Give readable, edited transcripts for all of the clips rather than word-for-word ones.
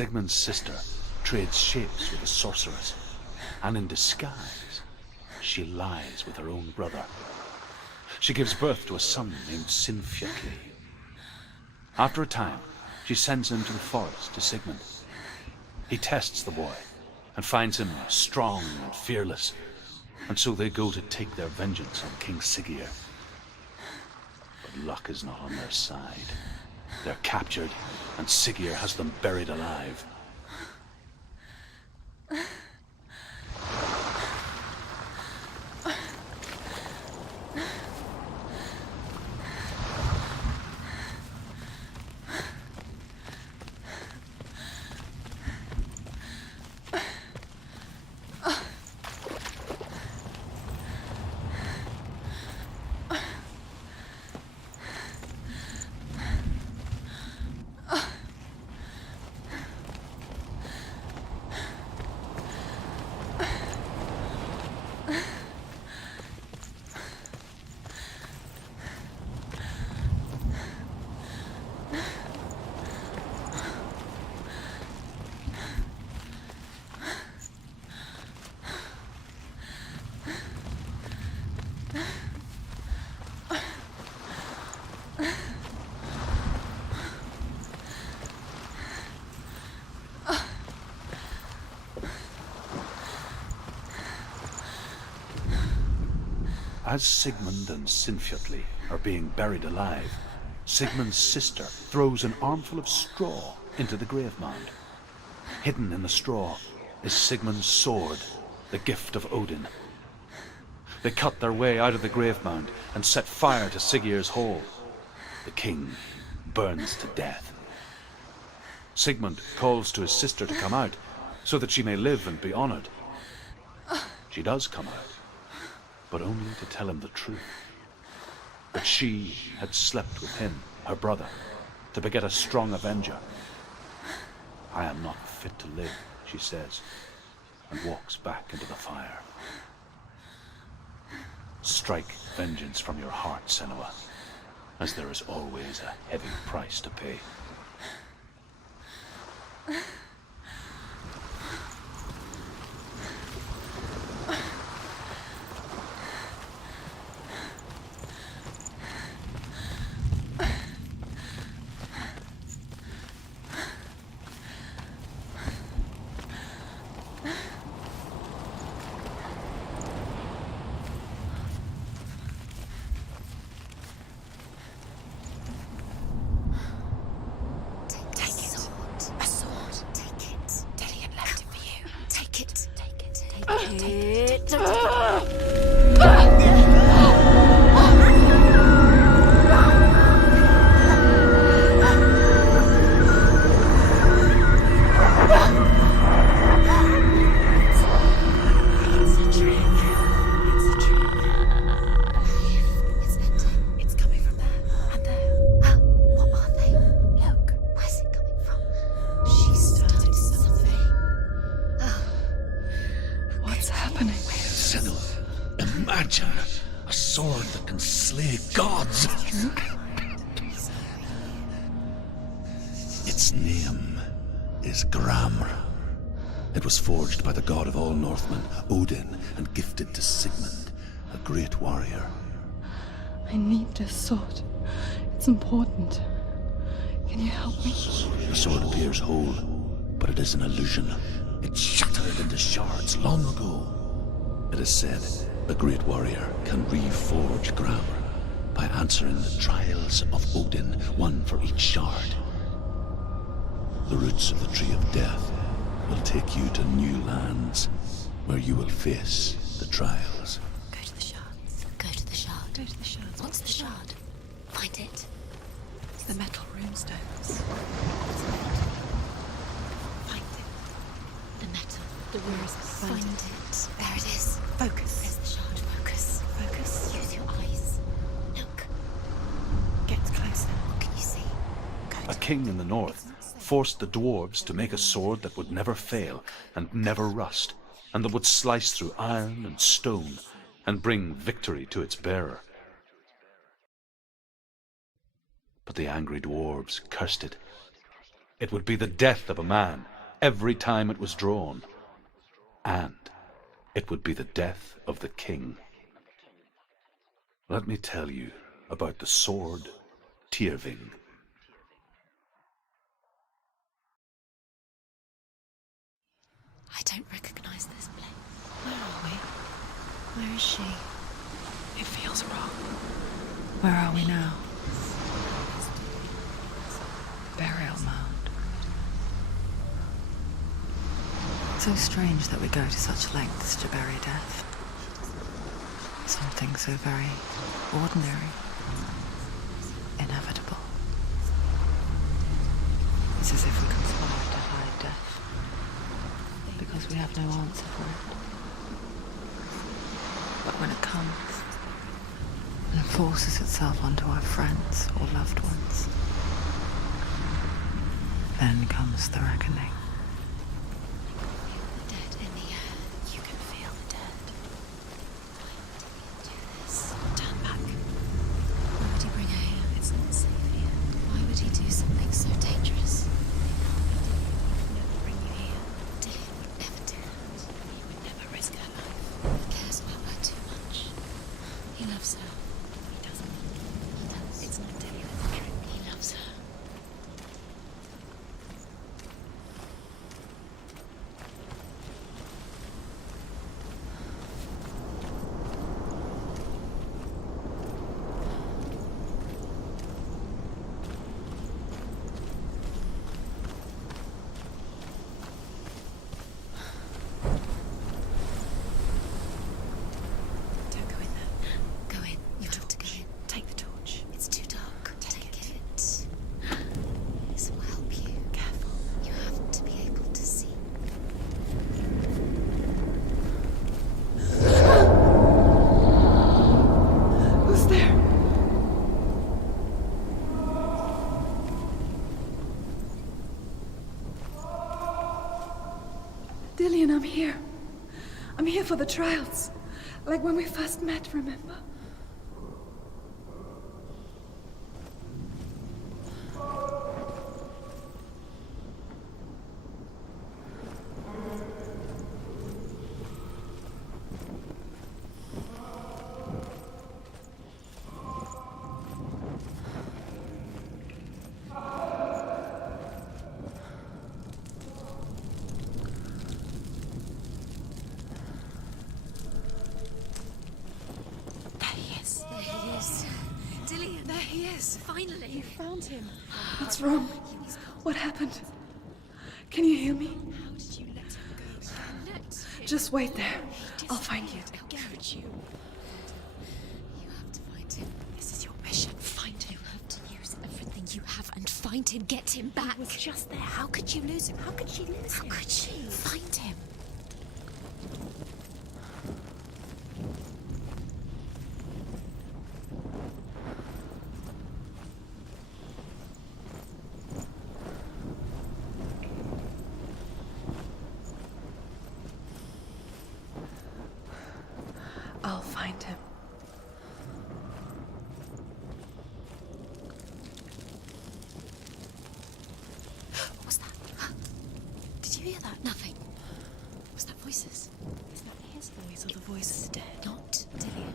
Sigmund's sister trades shapes with a sorceress, and in disguise, she lies with her own brother. She gives birth to a son named Sinfjötli. After a time, she sends him to the forest to Sigmund. He tests the boy and finds him strong and fearless, and so they go to take their vengeance on King Siggeir. But luck is not on their side. They're captured, and Siggeir has them buried alive. As Sigmund and Sinfjötli are being buried alive, Sigmund's sister throws an armful of straw into the grave mound. Hidden in the straw is Sigmund's sword, the gift of Odin. They cut their way out of the grave mound and set fire to Siggeir's hall. The king burns to death. Sigmund calls to his sister to come out so that she may live and be honored. She does come out, but only to tell him the truth. That she had slept with him, her brother, to beget a strong avenger. I am not fit to live, she says, and walks back into the fire. Strike vengeance from your heart, Senua, as there is always a heavy price to pay. Its name is Gramr. It was forged by the god of all Northmen, Odin, and gifted to Sigmund, a great warrior. I need this sword. It's important. Can you help me? The sword appears whole, but it is an illusion. It shattered into shards long ago. It is said a great warrior can reforge grammar by answering the trials of Odin, one for each shard. The roots of the tree of death will take you to new lands where you will face the trials. Go to the shards. Go to the shard. Go to the shards. What's the shard? Find it. It's the metal runestones. Find it. The metal. The runes. Find Find it. There it is. Focus. There's the shard. Focus. Focus. Use your eyes. Look. Get closer. What can you see? A king in the north forced the dwarves to make a sword that would never fail and never rust, and that would slice through iron and stone and bring victory to its bearer. But the angry dwarves cursed it. It would be the death of a man every time it was drawn, and it would be the death of the king. Let me tell you about the sword Tyrving. I don't recognize this place. Where are we? Where is she? It feels wrong. Where are we now? Burial mound. So strange that we go to such lengths to bury death. Something so very ordinary, inevitable. It's as if we conspire to hide death, because we have no answer for it. But when it comes, and forces itself onto our friends or loved ones, then comes the reckoning. The dead in the air. You can feel the dead. Why would he do this? Turn back. Why would he bring her here? It's not safe here. Why would he do something so dangerous? Never bring you here. Dylan would never do that. He would never risk her life. He cares about her too much. He loves her. He doesn't. He does. It's not Dillian, it's true. He loves her. Don't go in there. Go in. You have to go in. Take the torch. It's too dark. Take it. This will help you. Careful. You have to be able to see. Who's there? Dillian, I'm here. I'm here for the trials. Like when we first met, remember? There he is. There he is. Dillian. There he is. Finally. You found him. What's wrong? What happened? Can you hear me? How did you let him go? Let him. Just wait there. I'll find you. I'll get you. You have to find him. This is your mission. Find him. You have to use everything you have and find him. Get him back. He was just there. How could you lose him? How could she lose How him? could she? Find him. I'll find him. What was that? Did you hear that? Nothing. Was that voices? Is that his voice or the voice of the dead? Not Dillian.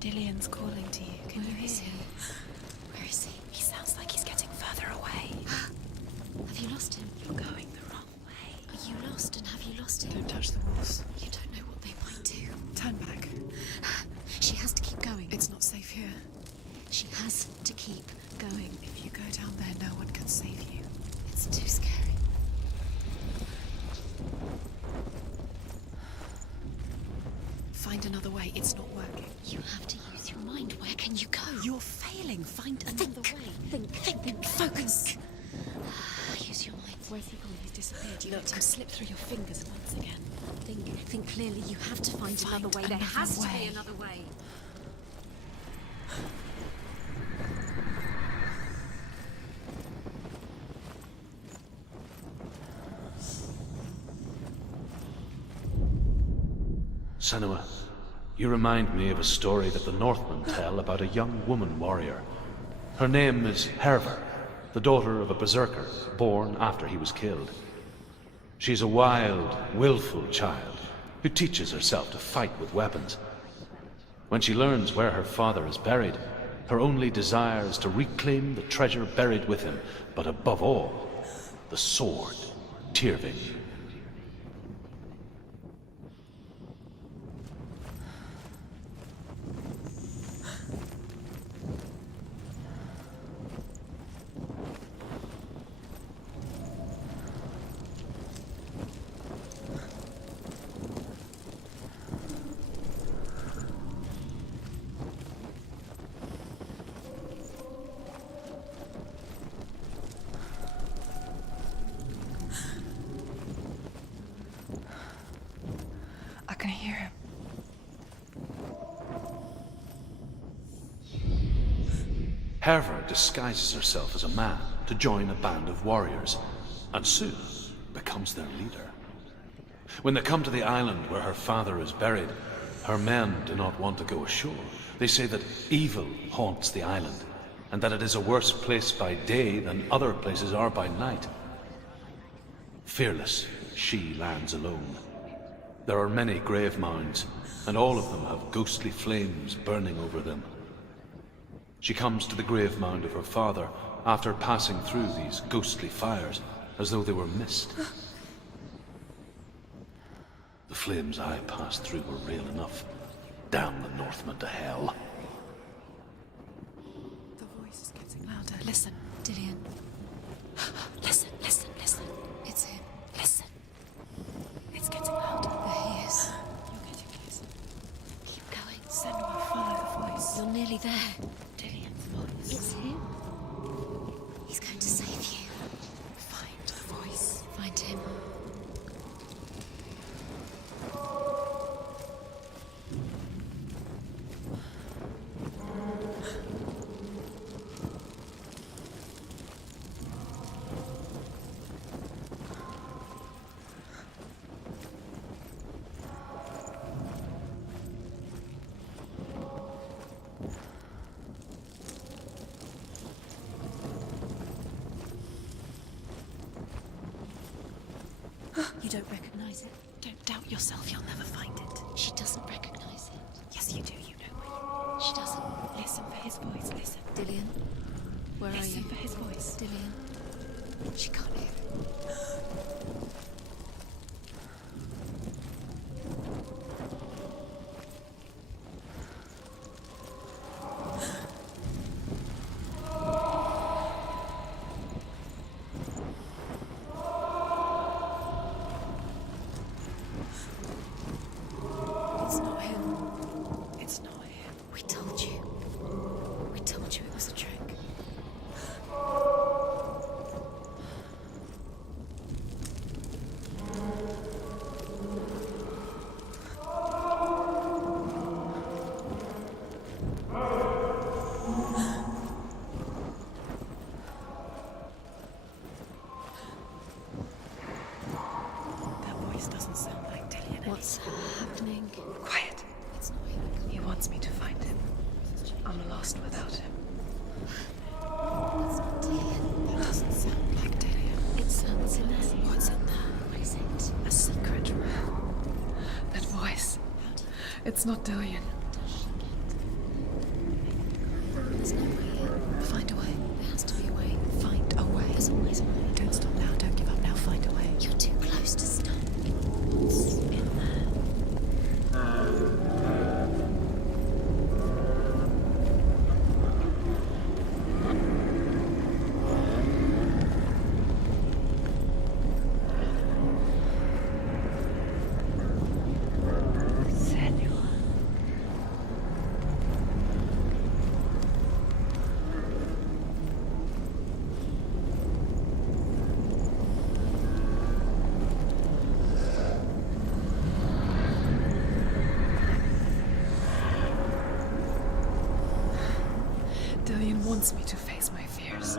Dillian's calling to you. Can you Where is hear he? him? Where is he? He sounds like he's getting further down there, no one can save you. It's too scary. Find another way. It's not working. You have to use your mind. Where can you go? You're failing. Find another way. Think. Focus. Use your mind. Where's he gone? He's disappeared. You let him slip through your fingers once again. Think clearly. You have to find another way. There another has to way. be another way. Senua, you remind me of a story that the Northmen tell about a young woman warrior. Her name is Herver, the daughter of a berserker born after he was killed. She's a wild, willful child who teaches herself to fight with weapons. When she learns where her father is buried, her only desire is to reclaim the treasure buried with him, but above all, the sword, Tyrving. I can hear him. Herver disguises herself as a man to join a band of warriors, and soon becomes their leader. When they come to the island where her father is buried, her men do not want to go ashore. They say that evil haunts the island, and that it is a worse place by day than other places are by night. Fearless, she lands alone. There are many grave mounds, and all of them have ghostly flames burning over them. She comes to the grave mound of her father after passing through these ghostly fires, as though they were mist. The flames I passed through were real enough. Damn the Northmen to hell. The voice is getting louder. Listen. Dillian. Listen. It's him. Listen. It's getting louder. There he is. You're getting closer. Keep going. Senua, follow the voice. You're nearly there. Dillian's voice. It's him. He's going to save you. Find the voice. Find him. You don't recognize it? Don't doubt yourself. You'll never find it. She doesn't recognize it. Yes, you do. You know where you She doesn't. Listen for his voice. Listen. Dillian, where are Listen you? for his voice. Dillian, she can't hear it. It's not him. It's not him. We told you. We told you it was a trick. That voice doesn't sound like Dillian. What's happening? Quiet. It's not him. He wants me to find him. I'm lost without him. It's not Dillian. That doesn't sound like Dillian. It sounds in there. What's in there? What is it? A secret room. That voice. How do It's not Dillian. does she get? There's no way in. Find a way. There has to be a way. Find a way. There's always a way. Don't stop now. Don't give up now. Find a way. You're too close to stop. What's in there? wants me to face my fears.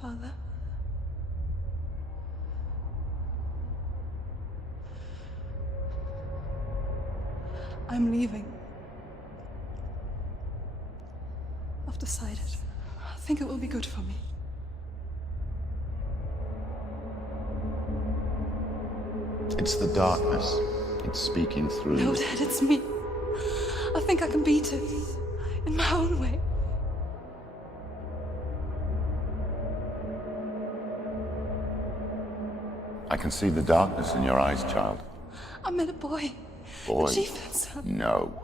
Father? I'm leaving. I've decided. I think it will be good for me. It's the darkness. It's speaking through No, you. Dad, it's me. I think I can beat it. In my own way. I can see the darkness in your eyes, child. I met a boy. Boy. The chieftain's son. No.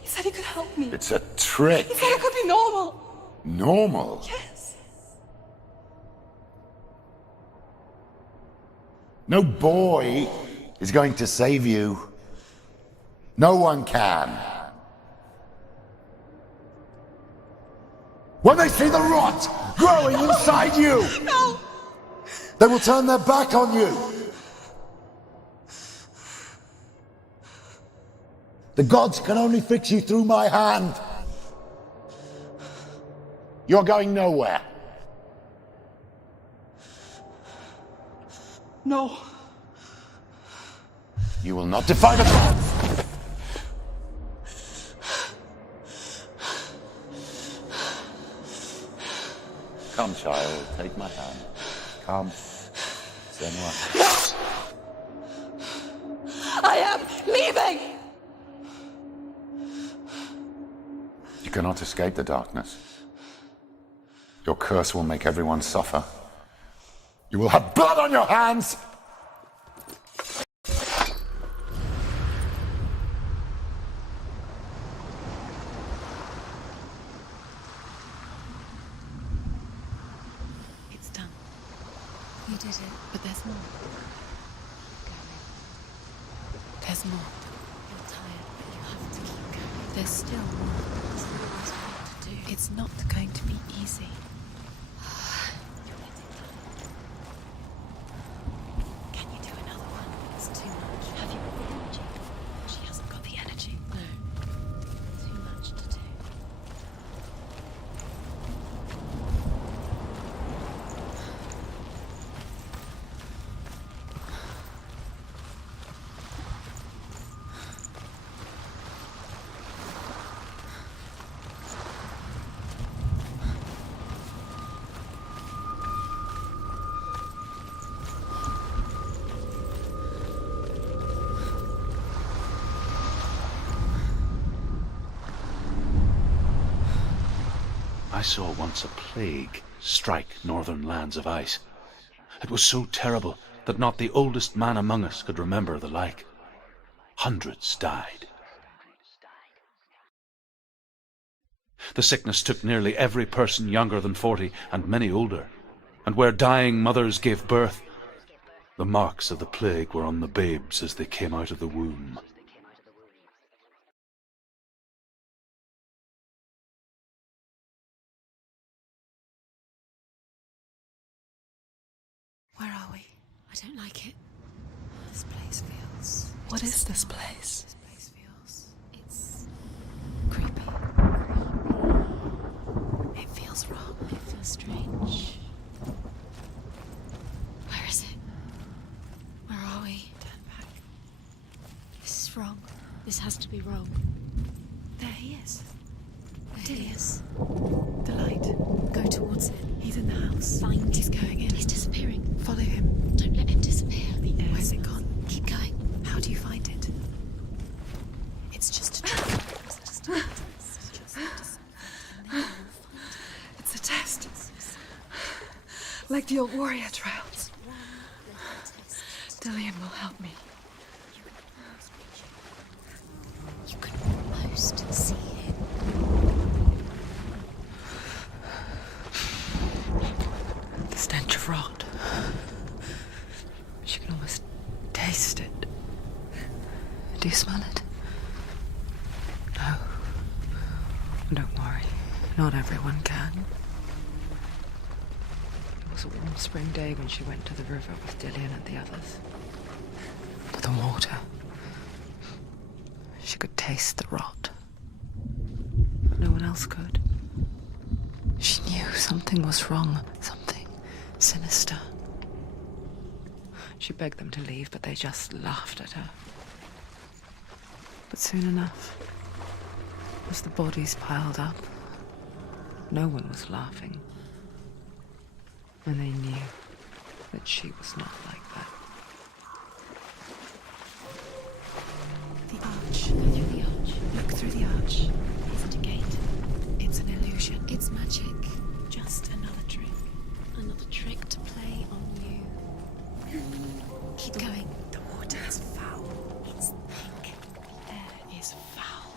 He said he could help me. It's a trick. He said I could be normal. Normal. Yes. No boy is going to save you. No one can. When they see the rot growing inside you, No! they will turn their back on you. The gods can only fix you through my hand. You're going nowhere. No. You will not defy the gods. Come, child, take my hand. Come. Senua. I am leaving! You cannot escape the darkness. Your curse will make everyone suffer. You will have blood on your hands! It's done. You did it. But there's more. There's more. You're tired, but you have to keep going. There's still more. There's always more to do. It's not going to be easy. Can you do another one? It's too much. Have you got the energy? She hasn't got the energy. No. Too much to do. I saw once a plague strike northern lands of ice. It was so terrible that not the oldest man among us could remember the like. Hundreds died. The sickness took nearly every person younger than 40 and many older, and where dying mothers gave birth, the marks of the plague were on the babes as they came out of the womb. Where are we? I don't like it. This place feels... What is this place? This place feels... It's... creepy. It feels wrong. It feels strange. Where is it? Where are we? Turn back. This is wrong. This has to be wrong. There he is. There he is. The light. Go towards it. He's in the house. Find He's him. going in. He's disappearing. Follow him. Don't let him disappear. Where's it gone? Keep going. How do you find it? It's just a trick. It's a test. Like the old warrior trials. Dillian will help me. You can almost see him. The stench of rot. She can almost taste smell it? No. Don't worry. Not everyone can. It was a warm spring day when she went to the river with Dillian and the others. To the water. She could taste the rot. But no one else could. She knew something was wrong. Something sinister. She begged them to leave, but they just laughed at her. But soon enough, as the bodies piled up, no one was laughing. And they knew that she was not like that. The arch. Go through the arch. Look through the arch. Is it a gate? It's an illusion. It's magic. Just another trick. Another trick to play on you. Keep going. The water is foul. It's thick. The air is foul.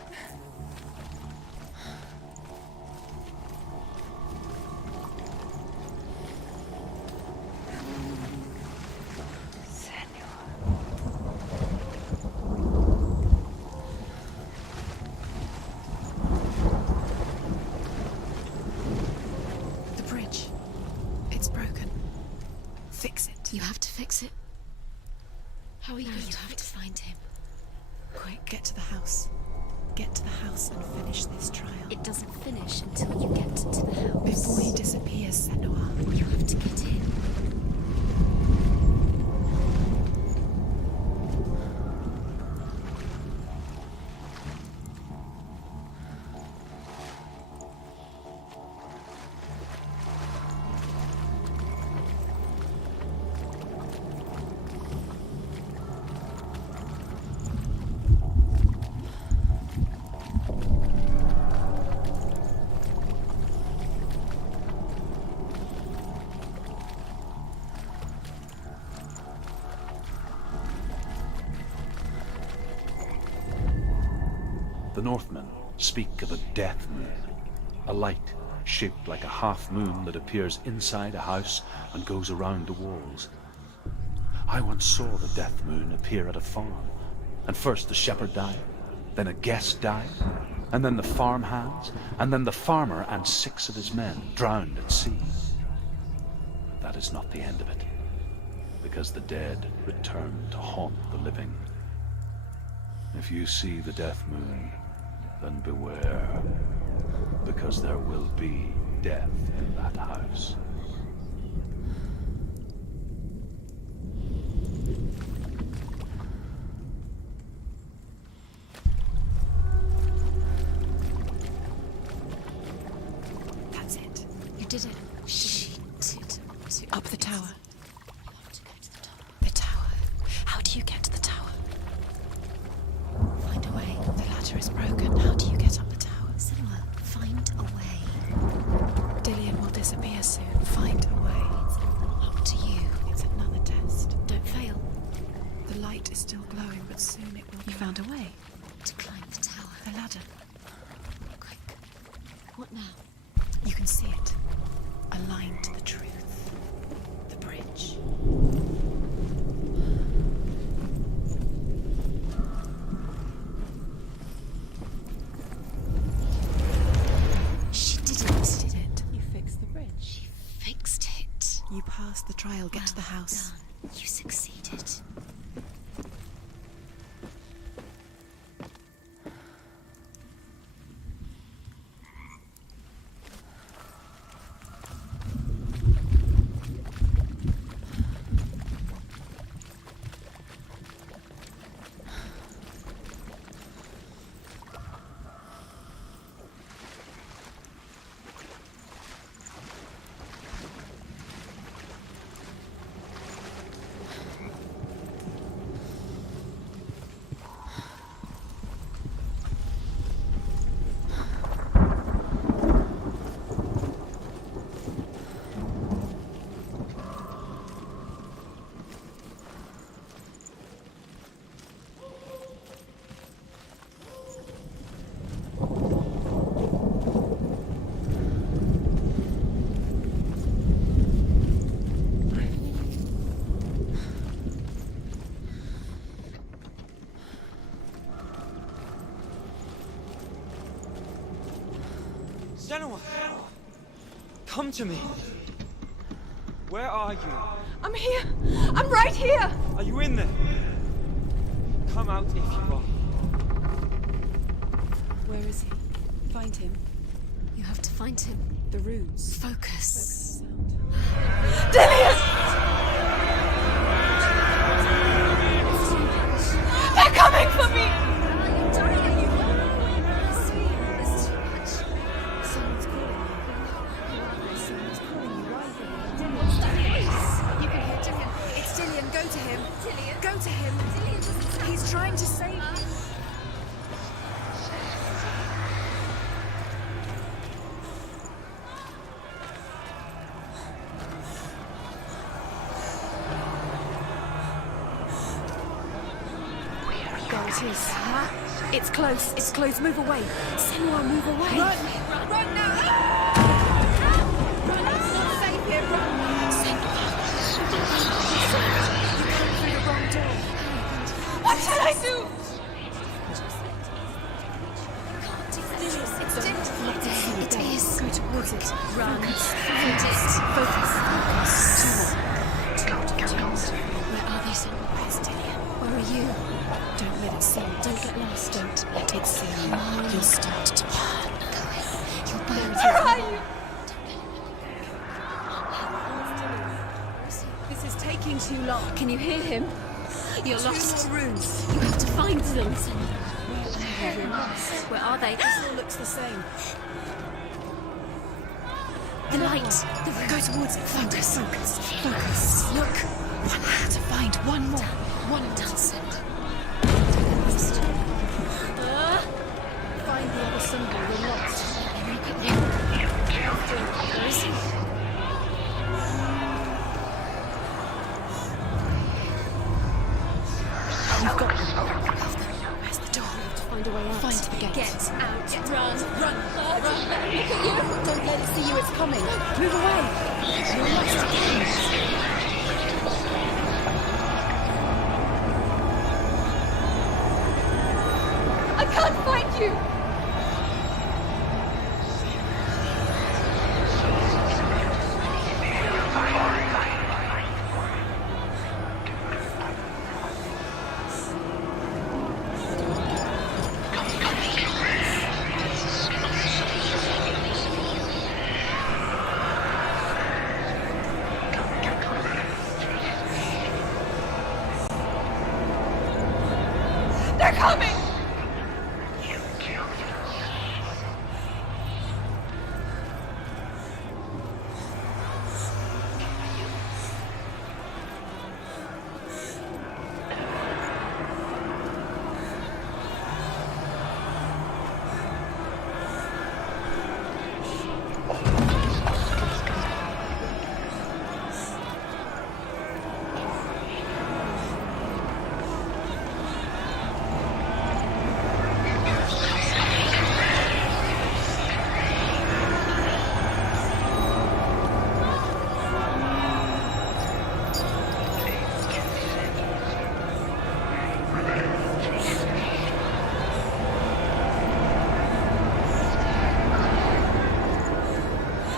The bridge. It's broken. Fix it. You have to fix it. How are you going to have to find him? Quick, get to the house. Get to the house and finish this trial. It doesn't finish until you get to the house. Before he disappears, Senua. You have to get in. The Northmen speak of a death moon, a light shaped like a half moon that appears inside a house and goes around the walls. I once saw the death moon appear at a farm, and first the shepherd died, then a guest died, and then the farm hands, and then the farmer and 6 of his men drowned at sea. But that is not the end of it, because the dead return to haunt the living. If you see the death moon, then beware, because there will be death in that house. That's it. You did it. She did. Up the tower. You have to go to the top. The tower. How do you get to the tower? Find a way. The ladder is broken. How do you get up the tower? Senua, find a way. Dillian will disappear soon. Find a way. It's up to you. It's another test. Don't fail. The light is still glowing, but soon it will. You found a way to climb the tower. The ladder. Quick. What now? You can see it. A line to the truth. The bridge. She did it. You fixed the bridge. She fixed it. You passed the trial. Get to the house. Done. You succeeded. Senua! Come to me! Where are you? I'm here! I'm right here! Are you in there? Come out if you are. Where is he? Find him. You have to find him. The runes. Focus. Dillian! They're coming for me! Someone's calling you. Someone's calling you. Why? You can hear Dillian. It's Dillian. Go to him. Dillian. Go to him. Dillian. He's trying to save you. There it is. It's close. It's close. Move away. Senua, move away. Run! Run now! Run! It's not safe here. Run! Senua. You came through the wrong door. What shall I do? It's dim. It is. Go towards it. Run. Find it. Focus. Where are they, Senua? Where's Dillian? Where are you? Don't let it see you. Don't get lost. Don't let it see you. You'll start to burn. You'll burn. Where are you? This is taking too long. Can you hear him? You're lost. 2 more rooms. You have to find them. Where are they? This all looks the same. The light. Go towards it. Focus. Focus. Focus. Look. One had to find one more. One doesn't. Find the other symbol. You're lost. Where is he? You've got them. Where's the door? We have to find a way out. Find the gate. Get out. Run. Run. Run. Look at you. Don't let it see you. It's coming. Move away. You're lost again. I can't find you! They're coming!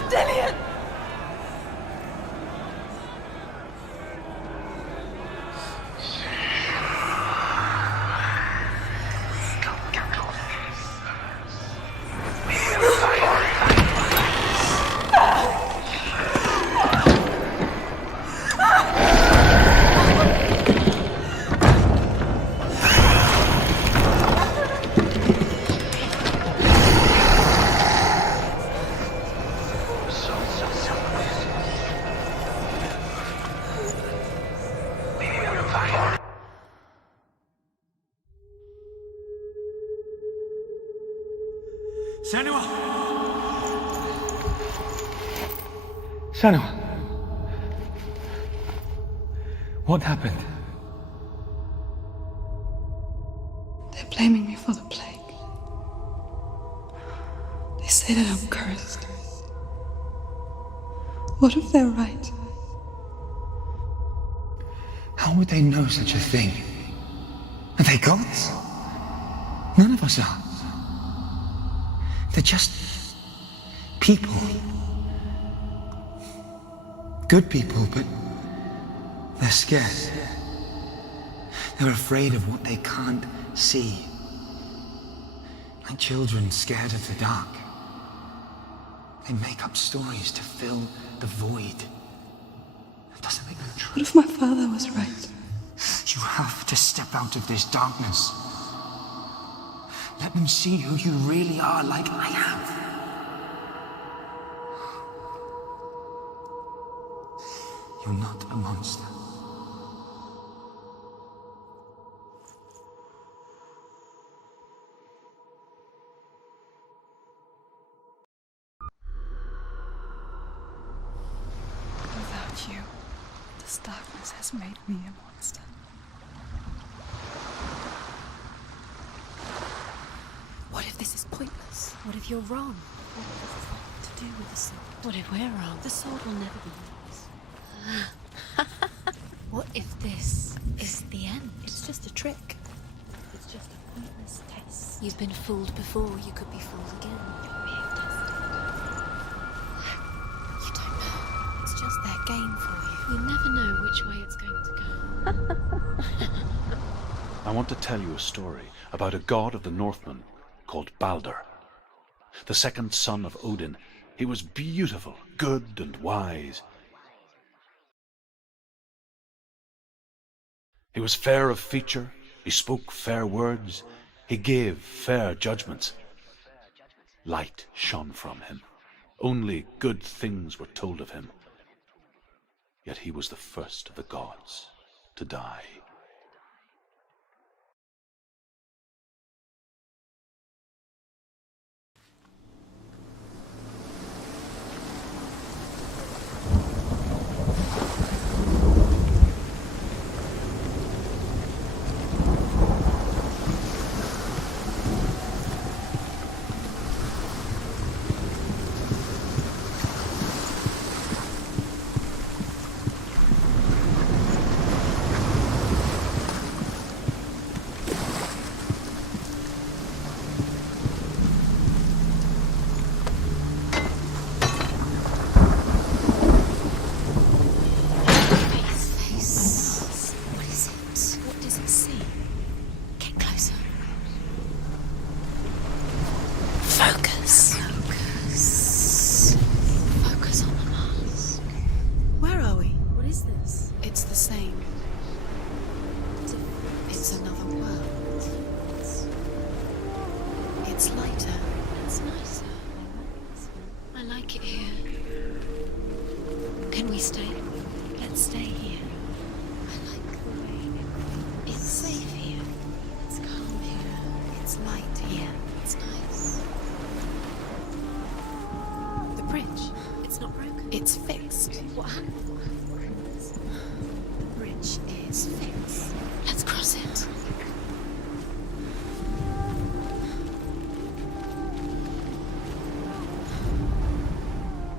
Dillian! Senua! Senua! What happened? They're blaming me for the plague. They say that I'm cursed. What if they're right? How would they know such a thing? Are they gods? None of us are. They're just people. Good people, but they're scared. They're afraid of what they can't see. Like children scared of the dark. They make up stories to fill the void. That doesn't make them true. What if my father was right? You have to step out of this darkness. Let them see who you really are, like I have. You're not a monster. Without you, this darkness has made me a monster. What if this is pointless? What if you're wrong? What if this has nothing to do with the sword? What if we're wrong? The sword will never be yours. What if this is the end? It's just a trick. It's just a pointless test. You've been fooled before, you could be fooled again. You're being tested. You don't know. It's just their game for you. You never know which way it's going to go. I want to tell you a story about a god of the Northmen called Balder. The second son of Odin. He was beautiful, good and wise. He was fair of feature, he spoke fair words, he gave fair judgments. Light shone from him. Only good things were told of him. Yet he was the first of the gods to die.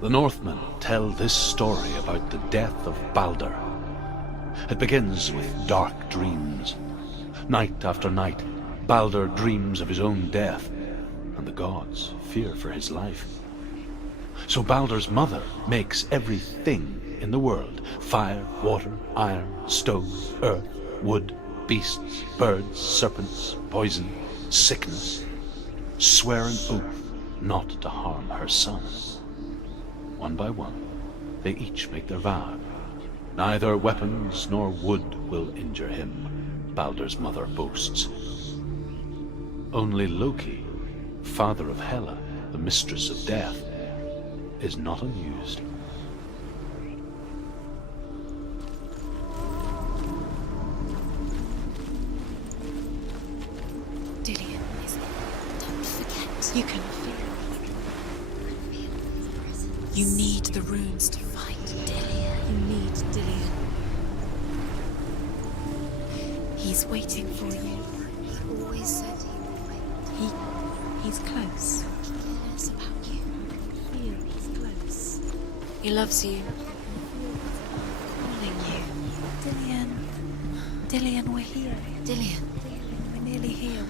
The Northmen tell this story about the death of Balder. It begins with dark dreams. Night after night, Balder dreams of his own death, and the gods fear for his life. So Balder's mother makes everything in the world: fire, water, iron, stone, earth, wood, beasts, birds, serpents, poison, sickness, swear an oath not to harm her son. One by one, they each make their vow. Neither weapons nor wood will injure him, Balder's mother boasts. Only Loki, father of Hela, the mistress of death, is not amused. Dillion is it? Don't forget. You can feel it. You need the runes to fight Dillion. You need Dillion. He's waiting for you. He always said he would wait. He's close. He cares about you. I can feel he's close. He loves you. Calling you. Dillion. Dillion, we're here. Dillion. We're nearly here.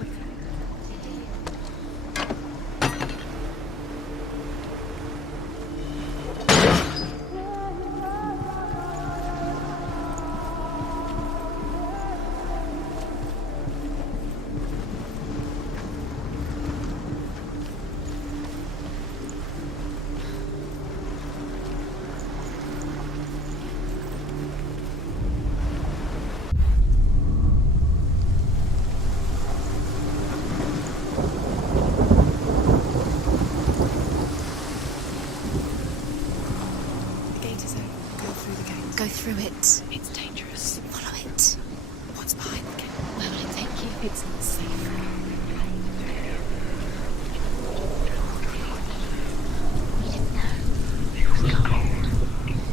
through it. It's dangerous. Follow it. What's behind the gate? Where will it take you? It's not safe.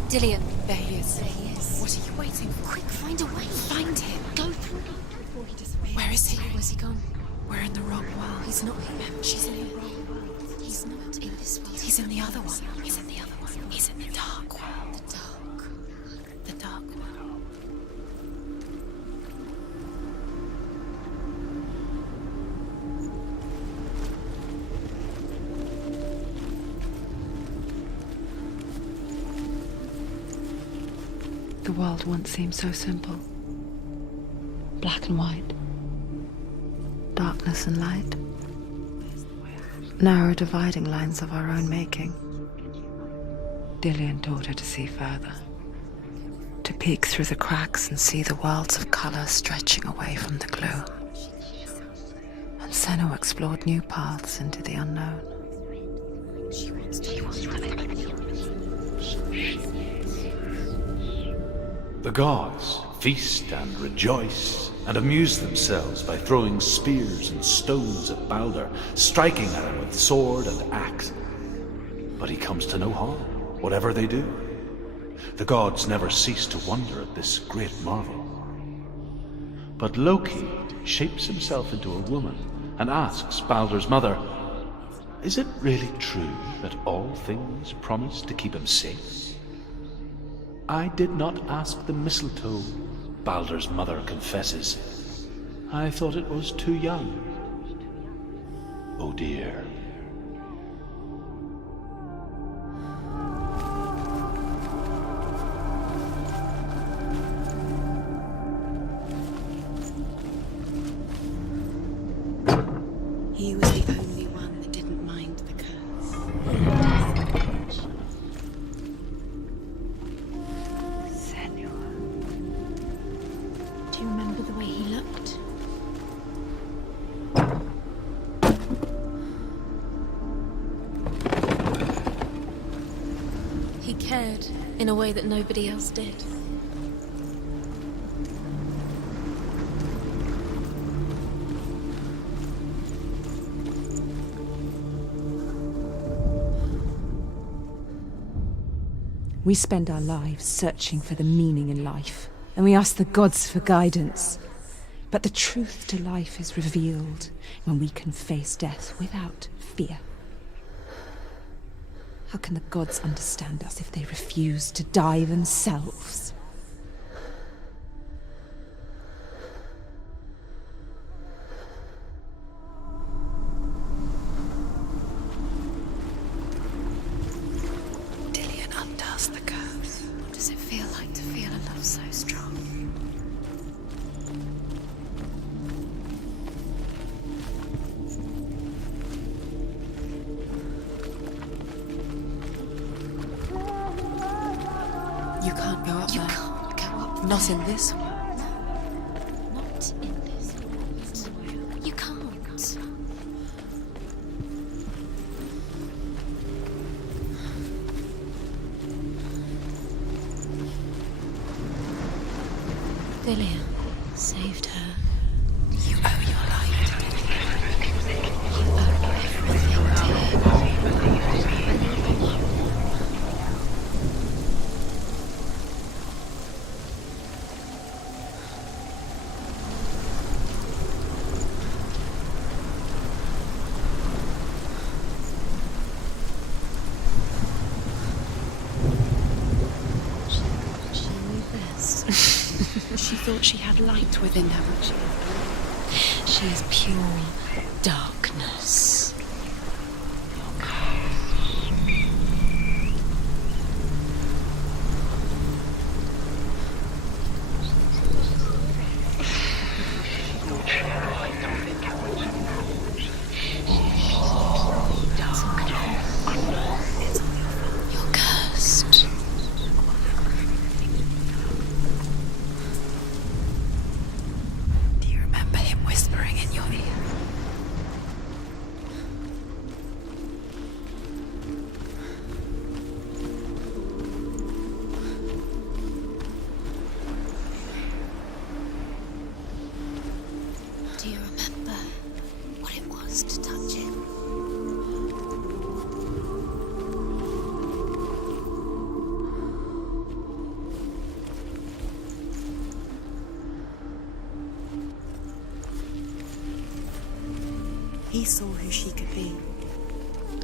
Dillian. There he is. There he is. What are you waiting for? Quick, find a way. Find him. Go through before he disappears. Where is he? Where's he gone? We're in the wrong world. He's not here. She's in the wrong world. He's not in this world. He's in the other one. He's in the other one. He's in the dark world. The dark. The dark world. The world once seemed so simple. Black and white. Darkness and light. Narrow dividing lines of our own making. Dillian taught her to see further. To peek through the cracks and see the worlds of colour stretching away from the gloom. And Senua explored new paths into the unknown. The gods feast and rejoice and amuse themselves by throwing spears and stones at Balder, striking at him with sword and axe. But he comes to no harm, whatever they do. The gods never cease to wonder at this great marvel. But Loki shapes himself into a woman and asks Balder's mother, "Is it really true that all things promise to keep him safe?" "I did not ask the mistletoe," Balder's mother confesses. "I thought it was too young." Oh dear. He was the only one that didn't mind the curse. Senua. Do you remember the way he looked? He cared in a way that nobody else did. We spend our lives searching for the meaning in life, and we ask the gods for guidance. But the truth to life is revealed when we can face death without fear. How can the gods understand us if they refuse to die themselves? Dillian undoes the curse. What does it feel like to feel a love so strong? You can't go up You there. can't go up there. Not in this world. Not in this world. You can't. Dillian saved her. You owe your life to me. You owe everything to him. She knew best. She thought she had light within her, but she is pure darkness. You're cursed. Do you remember him whispering in your ear? just to touch it. He saw who she could be.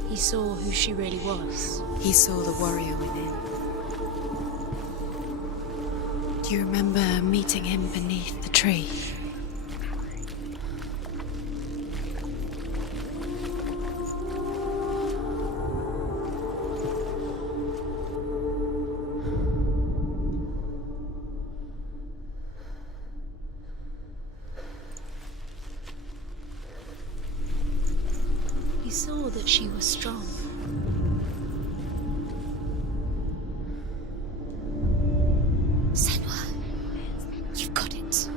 He saw who she really was. He saw the warrior within. Do you remember meeting him beneath the tree? He saw that she was strong. Senua, you've got it.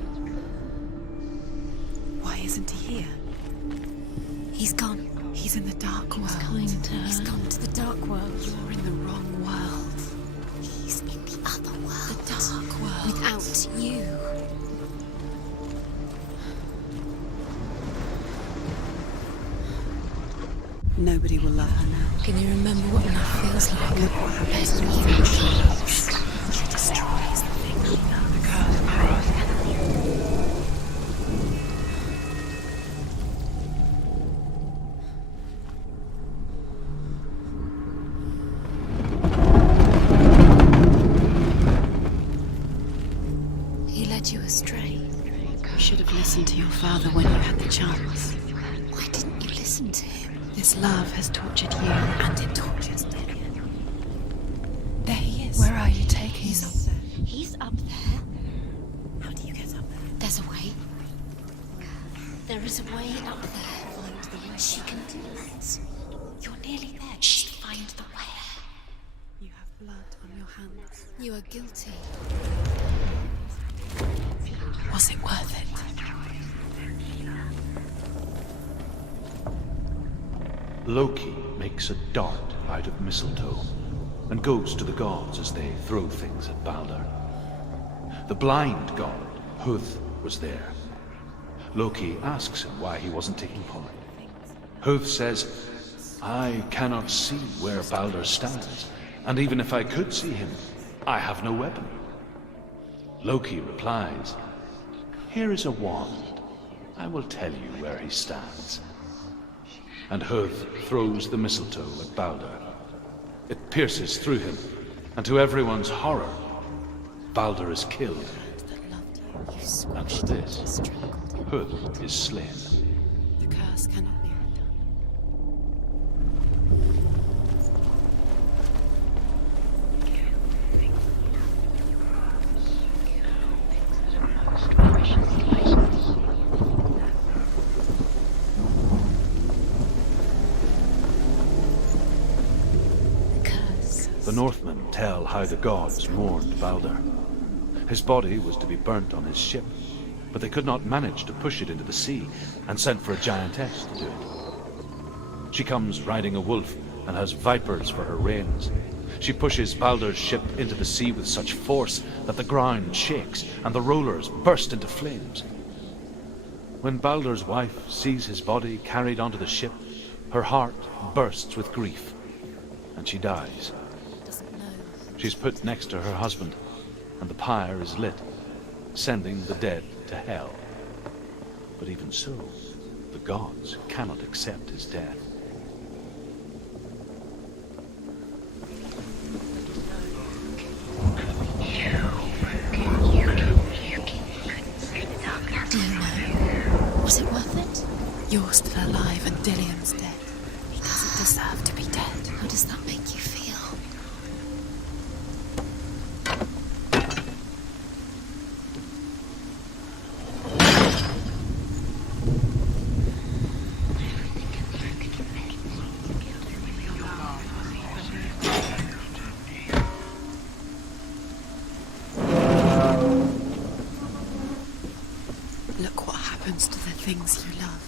Why isn't he here? He's gone. He's in the dark world. He's gone to the dark world. You're in the wrong world. He's in the other world. The dark world. Without you. Nobody will love her now. Can you remember what love feels like? Look what happened. There's even she loves. She destroys the thing we love. The curse. He led you astray. You should have listened to your father when you had the chance. Why didn't you listen to him? This love has tortured you. And it tortures Dillian. There he is. Where are you taking He's him? up there. He's up there. How do you get up there? There's a way. There is a way up there. Find the way. She can do it. You're nearly there. Just find the way. You have blood on your hands. You are guilty. Was it worth it? Loki makes a dart out of mistletoe and goes to the gods as they throw things at Balder. The blind god, Huth, was there. Loki asks him why he wasn't taking part. Huth says, I cannot see where Balder stands, and even if I could see him, I have no weapon. Loki replies, here is a wand. I will tell you where he stands. And Huth throws the mistletoe at Balder. It pierces through him, and to everyone's horror, Balder is killed. And for this, Huth is slain. The curse cannot be undone. The Northmen tell how the gods mourned Balder. His body was to be burnt on his ship, but they could not manage to push it into the sea and sent for a giantess to do it. She comes riding a wolf and has vipers for her reins. She pushes Balder's ship into the sea with such force that the ground shakes and the rollers burst into flames. When Balder's wife sees his body carried onto the ship, her heart bursts with grief, and she dies. She's put next to her husband, and the pyre is lit, sending the dead to hell. But even so, the gods cannot accept his death. Do you know? Was it worth it? You're still alive and Dillian's dead. He doesn't deserve to be dead. How does that make you feel? Look what happens to the things you love.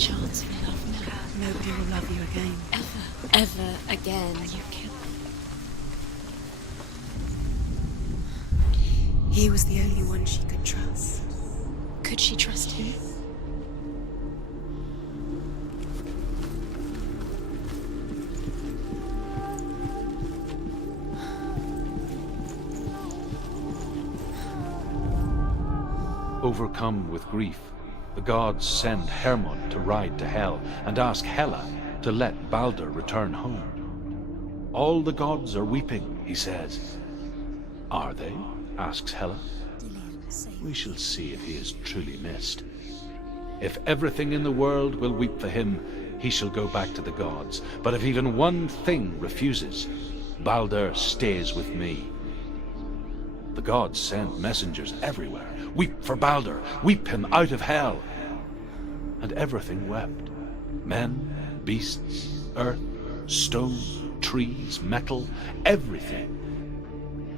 chance for love now. Nobody will love you again. Ever again. You kill. He was the only one she could trust. Could she trust him? Overcome with grief, the gods send Hermod to ride to Hell and ask Hela to let Balder return home. All the gods are weeping, he says. Are they? Asks Hela. We shall see if he is truly missed. If everything in the world will weep for him, he shall go back to the gods. But if even one thing refuses, Balder stays with me. The gods send messengers everywhere. Weep for Balder, weep him out of Hell. And everything wept. Men, beasts, earth, stone, trees, metal, everything.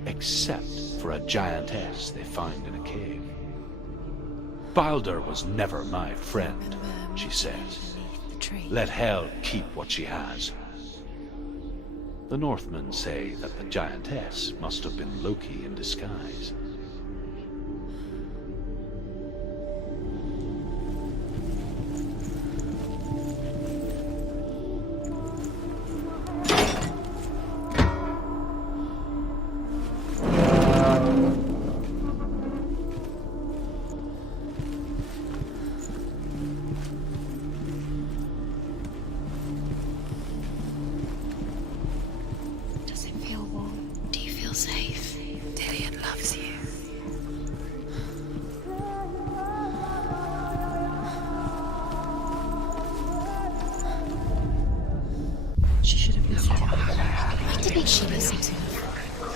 Except for a giantess they find in a cave. Balder was never my friend, she says. Let Hel keep what she has. The Northmen say that the giantess must have been Loki in disguise.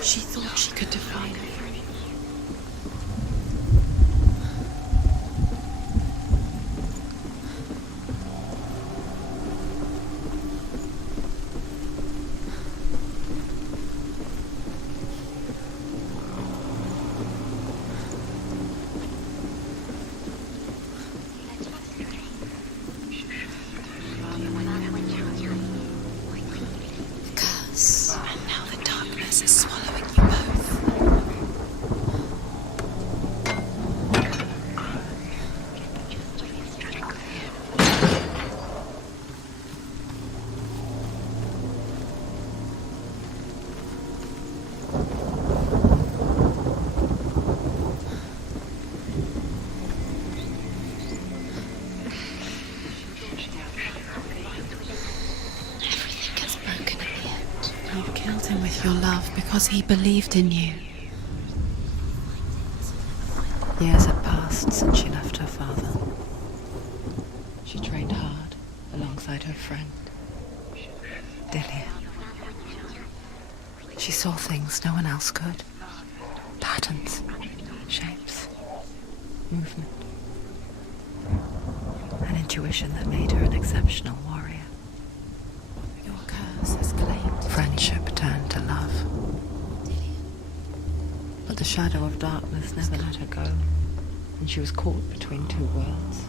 She thought she could define it. Your love because he believed in you. Years had passed since she left her father. She trained hard alongside her friend, Dillian. She saw things no one else could. Patterns, shapes, movement. An intuition that made her an exceptional warrior. Your curse has claimed friendship turned to love. But the shadow of darkness never let her go, and she was caught between two worlds.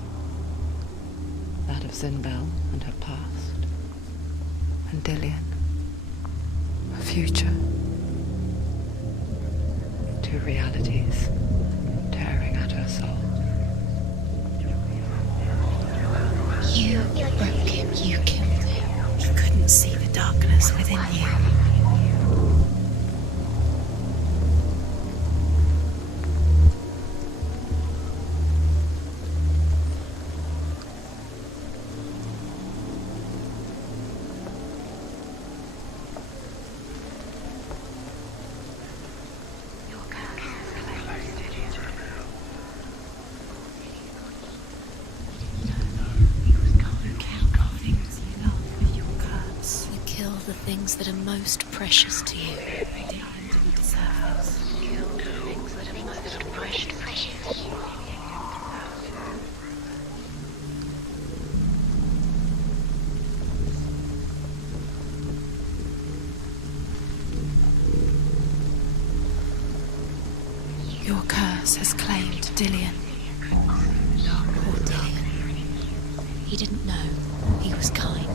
That of Zinbel and her past, and Dillian, her future. Two realities tearing at her soul. You broke him, you killed him. He couldn't see the darkness within you. The things that are most precious to you. They didn't deserve us. Kill the things that are most precious to you. Your curse has claimed Dillian. Poor Dillian. He didn't know. He was kind.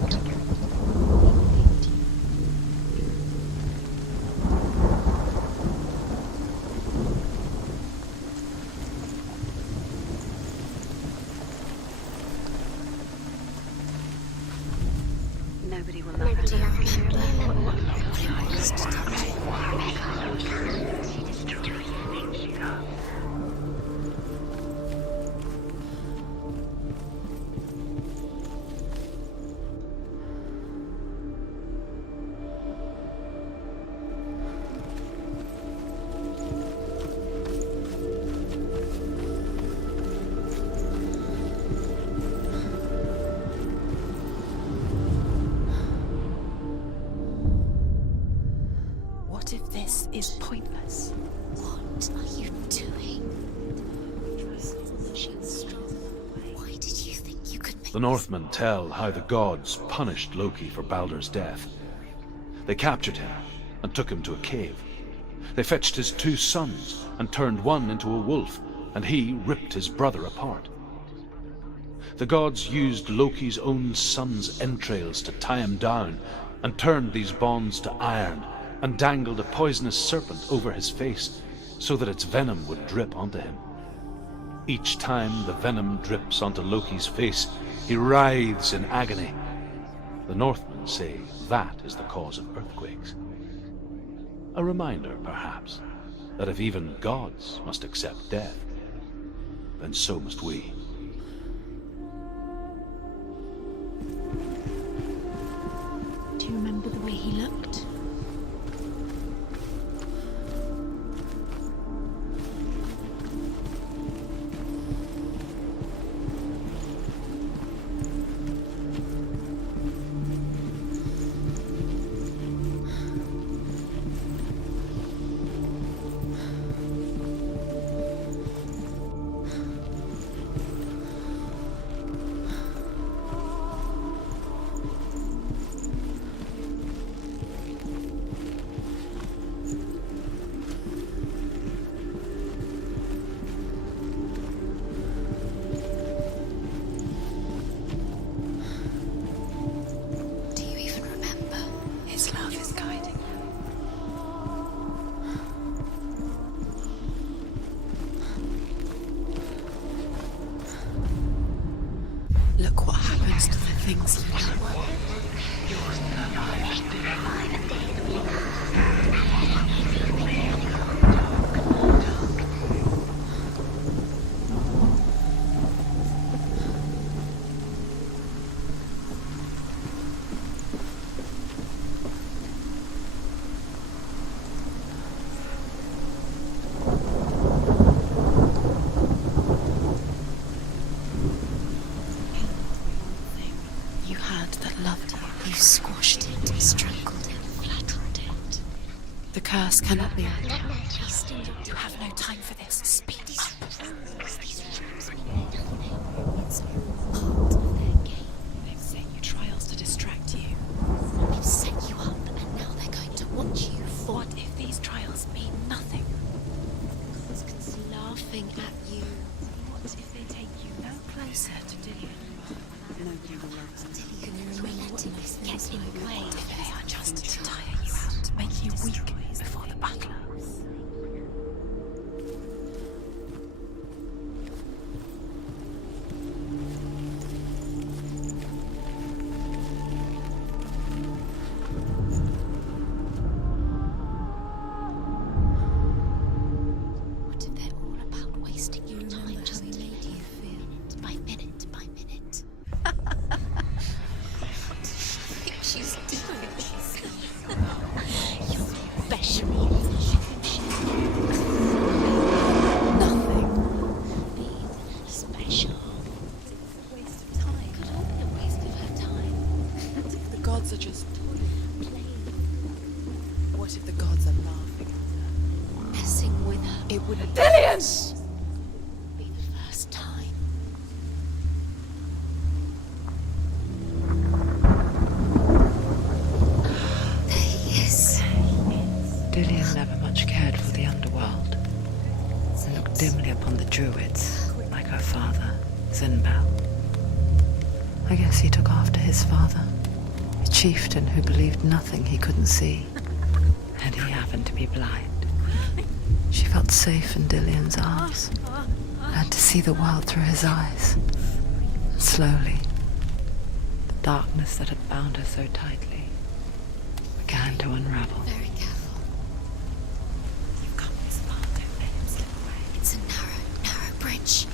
Nobody will love it. What if this is pointless? What are you doing? Why did you think you could make The Northmen tell how the gods punished Loki for Baldur's death. They captured him and took him to a cave. They fetched his 2 sons and turned one into a wolf, and he ripped his brother apart. The gods used Loki's own son's entrails to tie him down and turned these bonds to iron and dangled a poisonous serpent over his face so that its venom would drip onto him. Each time the venom drips onto Loki's face, he writhes in agony. The Northmen say that is the cause of earthquakes. A reminder, perhaps, that if even gods must accept death, then so must we. Do you remember the way he looked? Look what happens to the things you love. You squashed it, strangled it, flattened it. The curse cannot be unleashed. You have no time for this. Speed up. It's part of their game. They've set you trials to distract you. They've set you up, and now they're going to watch you. What if these trials mean nothing? Gods can see laughing at you. What if they take you no closer to Dillion? Nobody will love them. Can you remember what nice things get in the way? What if they are just to tire you out, make you weak before the battle? What if they're all about wasting your time just to make you feel minute by minute? She's doing You're special. Nothing. Being special. Waste of time. Could all be a waste of her time. What if the gods are just playing? What if the gods are laughing at her? Messing with her. It would have be the first time. Dillion never much cared for the underworld. He looked dimly upon the druids, like her father, Zinbel. I guess he took after his father, a chieftain who believed nothing he couldn't see. And he happened to be blind. She felt safe in Dillian's arms, had to see the world through his eyes. And slowly, the darkness that had bound her so tightly began to unravel. Very careful. You've come this far, don't let him slip away. It's a narrow bridge,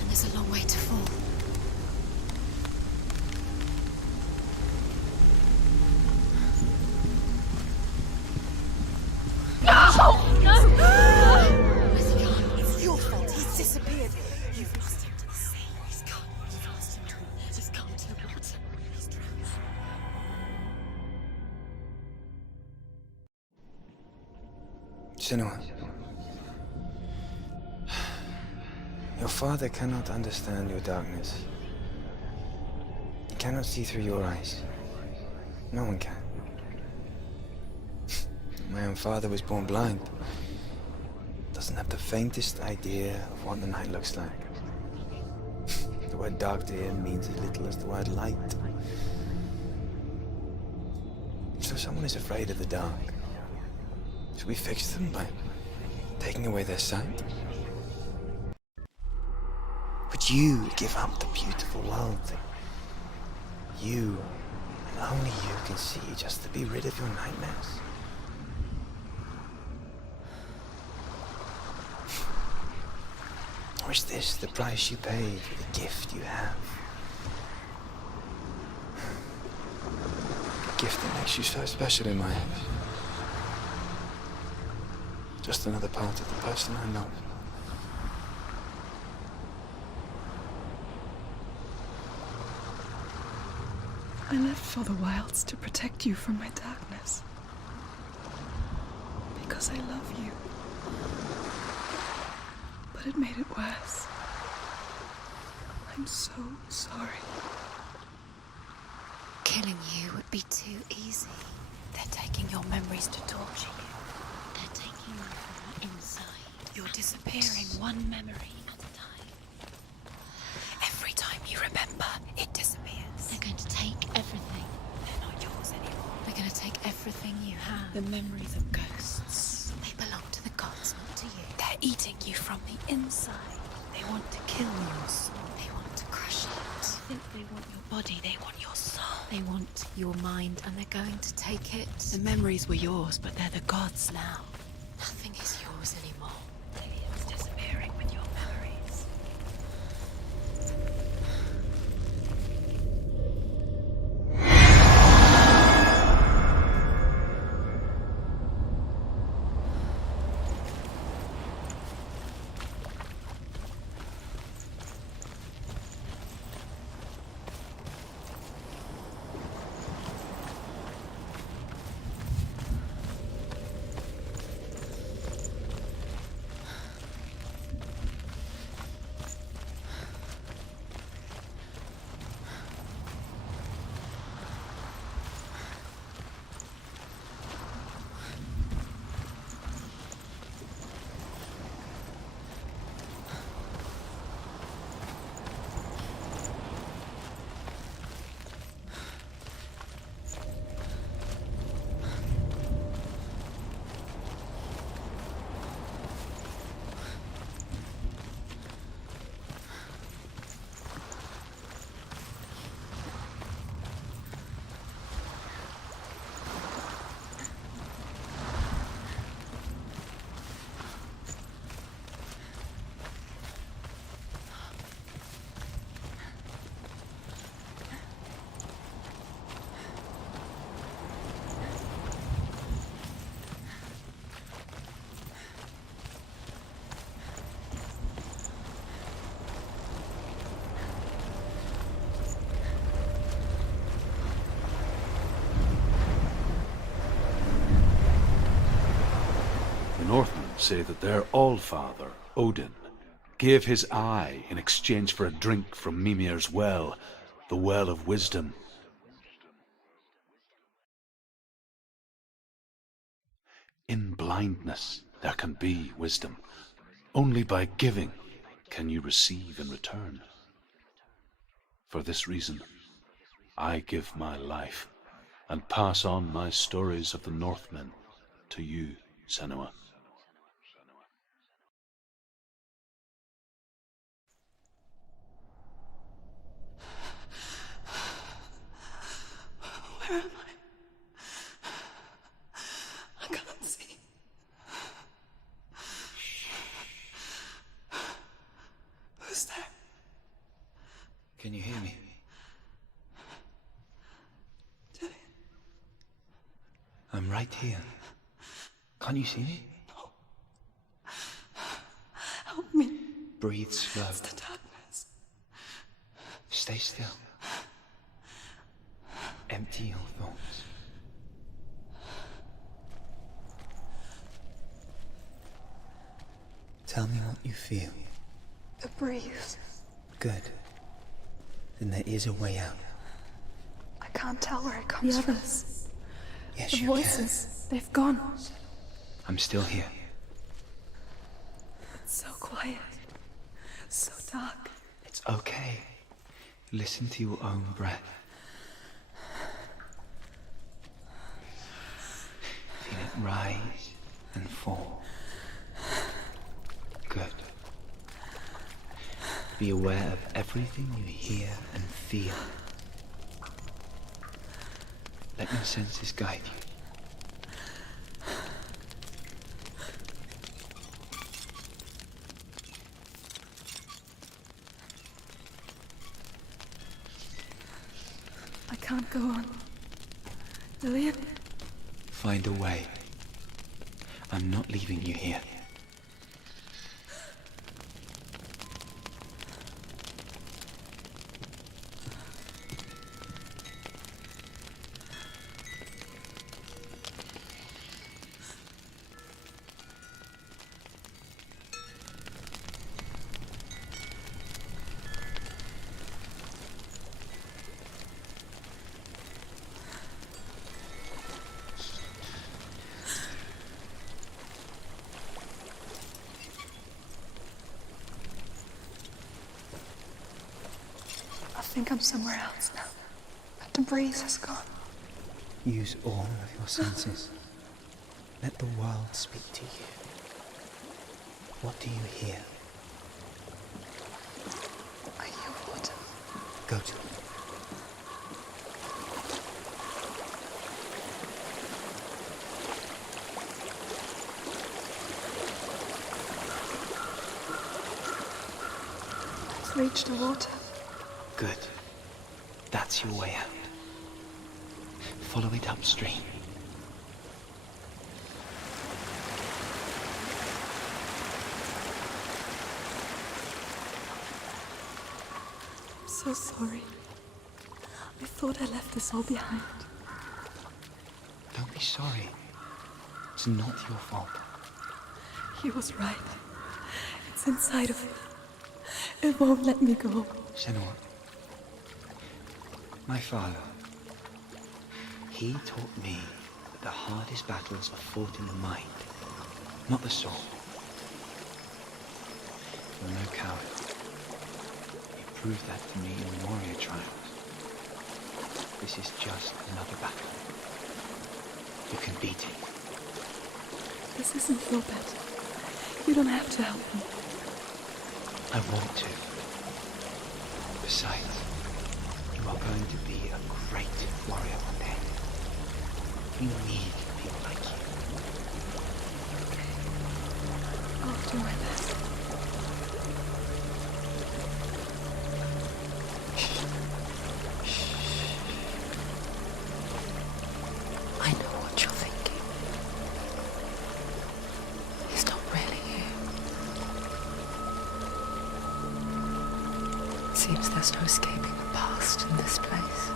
and there's a long way to fall. Where's he gone? It's your fault. He's disappeared. You've lost him to the sea. He's gone. You've lost him to him. He's gone to the water. He's drowned. Senua, your father cannot understand your darkness. He cannot see through your eyes. No one can. My own father was born blind. Doesn't have the faintest idea of what the night looks like. The word dark to him means as little as the word light. So someone is afraid of the dark. Should we fix them by taking away their sight? Would you give up the beautiful world that you, and only you, can see just to be rid of your nightmares? Or is this the price you pay for the gift you have? A gift that makes you so special in my eyes. Just another part of the person I love. I lived for the wilds to protect you from my darkness. Because I love you. But it made it worse. I'm so sorry. Killing you would be too easy. They're taking your memories to torture you. They're taking you from the inside. You're disappearing one memory at a time. Every time you remember, it disappears. They're going to take everything. They're not yours anymore. They're going to take everything you have. The memories of ghosts. They belong to the gods, not to you. They're eating you from the inside. They want to kill your soul. They want to crush it. I think they want your body. They want your soul. They want your mind, and they're going to take it. The memories were yours, but they're the gods now. Nothing is yours anymore. Lillian's disappearing with your memories. Northmen say that their Allfather, Odin, gave his eye in exchange for a drink from Mimir's well, the Well of Wisdom. In blindness there can be wisdom. Only by giving can you receive in return. For this reason, I give my life and pass on my stories of the Northmen to you, Senua. Where am I? I can't see. Who's there? Can you hear me? Dillian. I'm right here. Can't you see me? No. Help me. Breathe slow. It's the darkness. Stay still. Empty your thoughts. Tell me what you feel. The breeze. Good. Then there is a way out. I can't tell where it comes from. Yes, The you voices, they've gone. can. I'm still here. It's so quiet. So dark. It's okay. Listen to your own breath. Feel it rise and fall. Good. Be aware of everything you hear and feel. Let your senses guide you. I can't go on. Dillian? Find a way. I'm not leaving you here. I think I'm somewhere else now. The breeze has gone. Use all of your senses. Let the world speak to you. What do you hear? I hear water. Go to it. I've reached the water. Good. That's your way out. Follow it upstream. I'm so sorry. I thought I left this all behind. Don't be sorry. It's not your fault. He was right. It's inside of it. It won't let me go. Senua. My father. He taught me that the hardest battles are fought in the mind, not the soul. You're no coward. You proved that to me in the warrior trials. This is just another battle. You can beat it. This isn't your battle. You don't have to help me. I want to. Besides, you are going to be a great warrior one day. We need people like you. I'll do my best. I know what you're thinking. He's not really here. It seems there's no escaping the past in this place.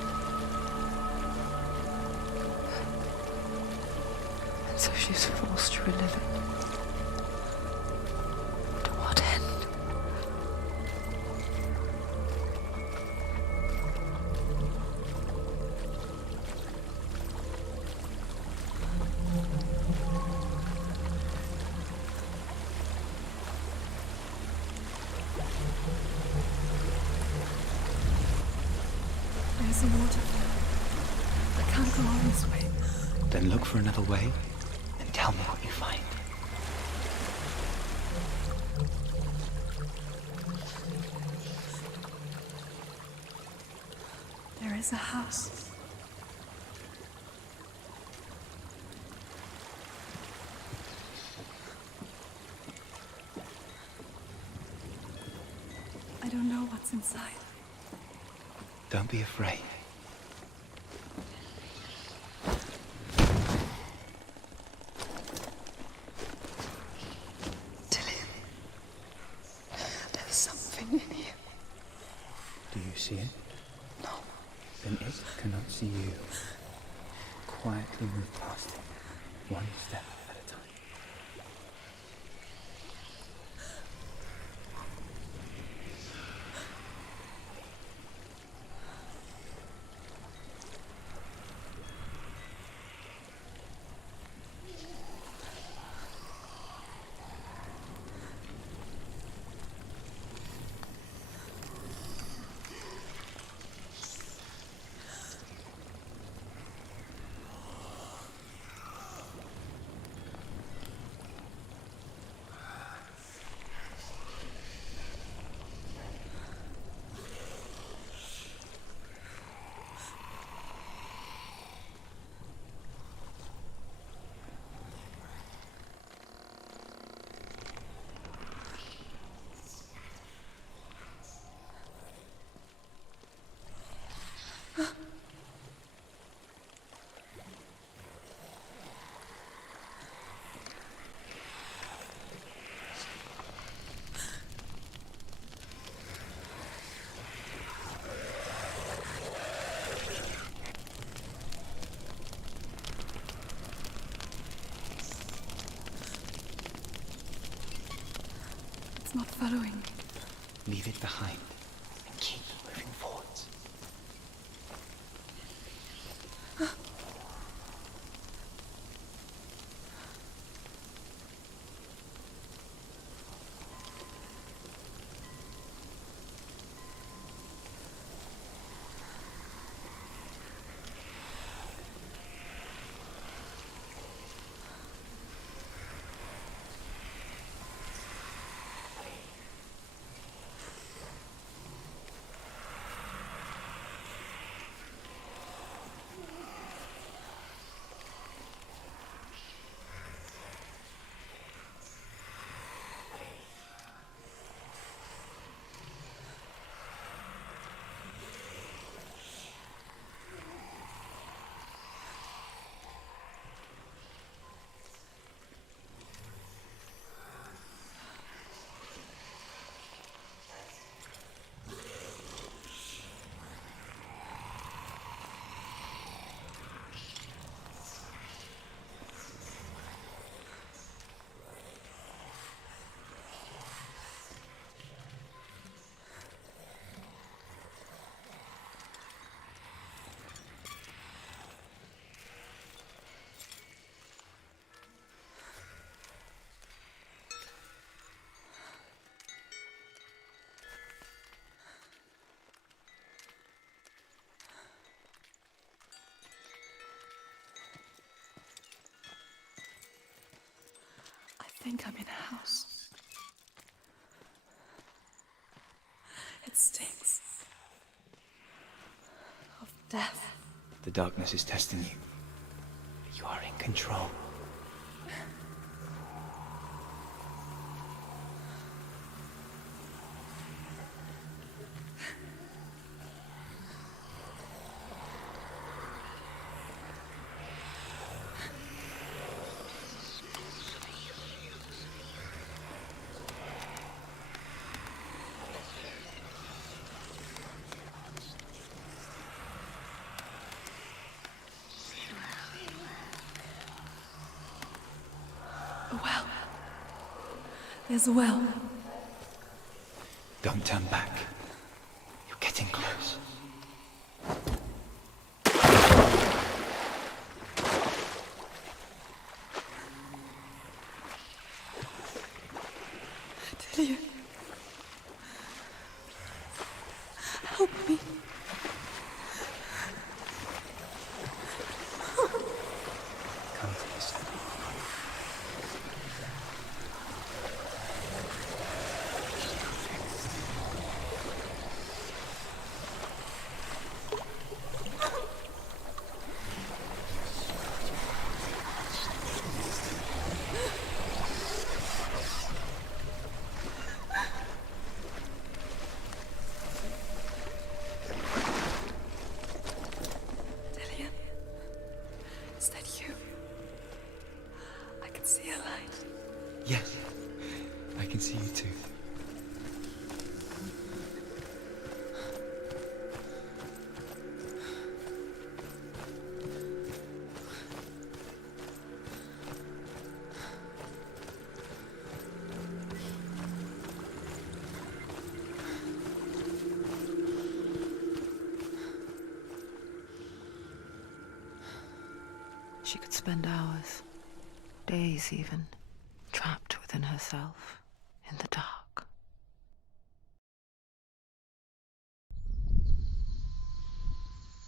And so she's forced to relive it. To what end? There's There's a waterfall. I can't go on this way. Then look for another way and tell me what you find. There is a house. I don't know what's inside. Don't be afraid. There's something in here. Do you see it? No. Then it cannot see you. Quietly move past it, one step at a time. It's not following me. Leave it behind and keep moving forwards. I think I'm in a house. It stinks of death. The darkness is testing you. You are in control. A well. There's a well. Don't turn back. You're getting close. Delia. Help me. She could spend hours, days even, trapped within herself, in the dark.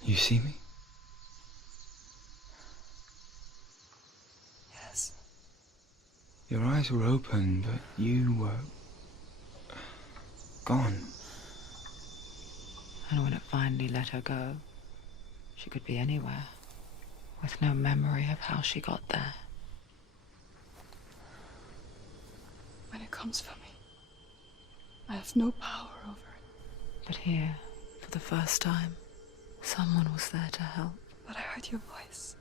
You see me? Yes. Your eyes were open, but you were gone. And when it finally let her go, she could be anywhere, with no memory of how she got there. When it comes for me, I have no power over it. But here, for the first time, someone was there to help. But I heard your voice.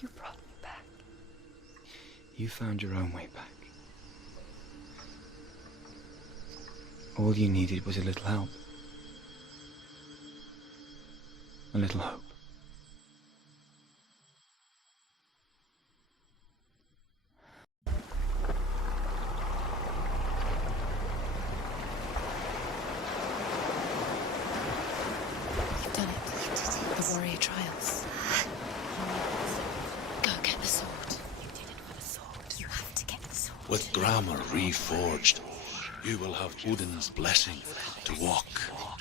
You brought me back. You found your own way back. All you needed was a little help. A little hope. You've done it. The warrior trials. Go get the sword. You did it for the sword. You have to get the sword. With grammar reforged, you will have Odin's blessing to walk,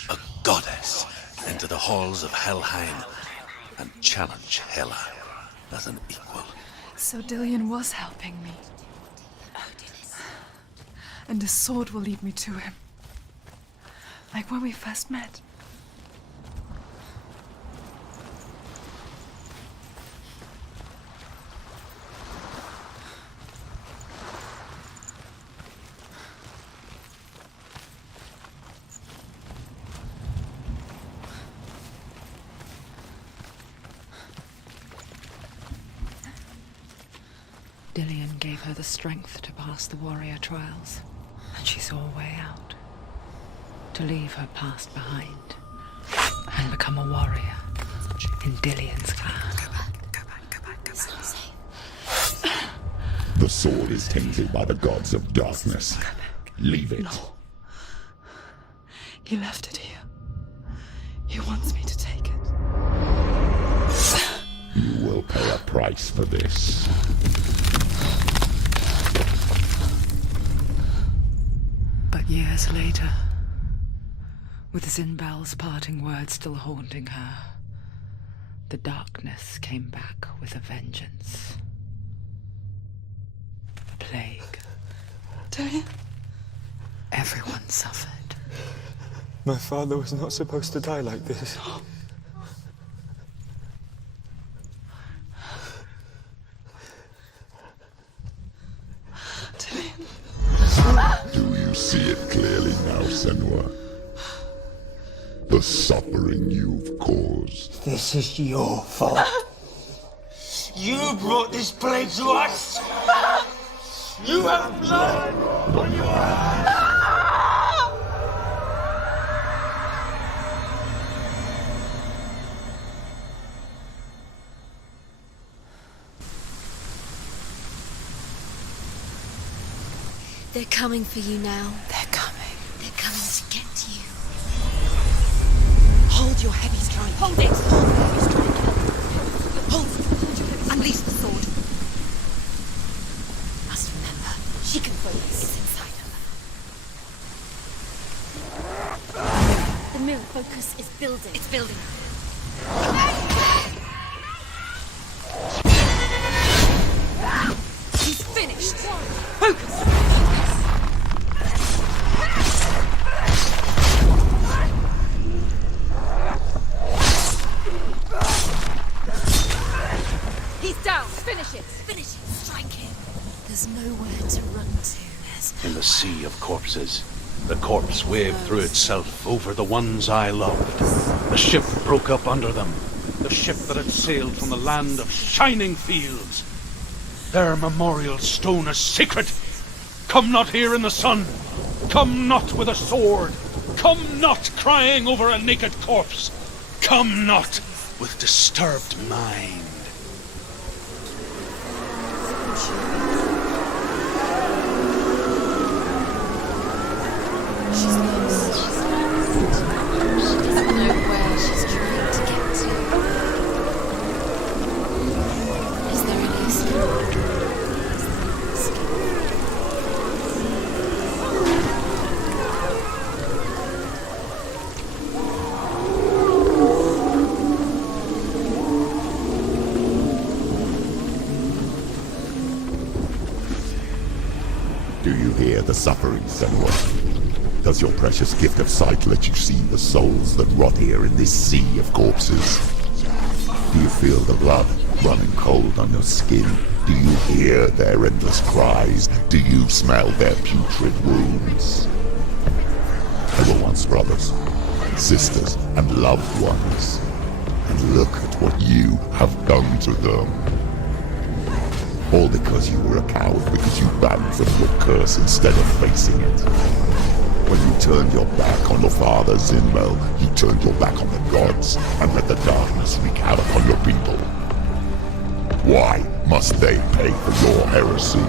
a goddess, into the halls of Helheim and challenge Hela as an equal. So Dillion was helping me. And the sword will lead me to him. Like when we first met. Dillion gave her the strength to pass the warrior trials, and she saw a way out. To leave her past behind, and become a warrior in Dillion's clan. It's not safe. The sword is tainted by the gods of darkness. Leave it. No. He left it here. He wants me to take it. You will pay a price for this. But years later, with Zinbel's parting words still haunting her, the darkness came back with a vengeance. A plague. Dillion? Everyone suffered. My father was not supposed to die like this. Do you see it clearly now, Senua? The suffering you've caused. This is your fault. You brought this plague to us. You have blood on your hands. They're coming for you now. They're coming. They're coming to get to you. Hold your heavy strike. Hold it! Hold your heavy strike. Hold your heavy. Unleash the sword. Must remember, she can focus. It's inside her. The mirror focus is building. It's building. He's finished. Focus. He's down. Finish it. Finish it. Strike him. There's nowhere to run to. In the sea of corpses, the corpse waved through itself over the ones I loved. The ship broke up under them. The ship that had sailed from the land of shining fields. Their memorial stone is sacred. Come not here in the sun. Come not with a sword. Come not crying over a naked corpse. Come not with disturbed mind. She's lost. She doesn't know where she's trying to get to. hear the suffering, Senua? Does your precious gift of sight let you see the souls that rot here in this sea of corpses? Do you feel the blood running cold on your skin? Do you hear their endless cries? Do you smell their putrid wounds? They were once brothers, sisters, and loved ones. And look at what you have done to them. All because you were a coward, because you ran from your curse instead of facing it. When you turned your back on your father, Zinmel, you turned your back on the gods and let the darkness wreak havoc on your people. Why must they pay for your heresy?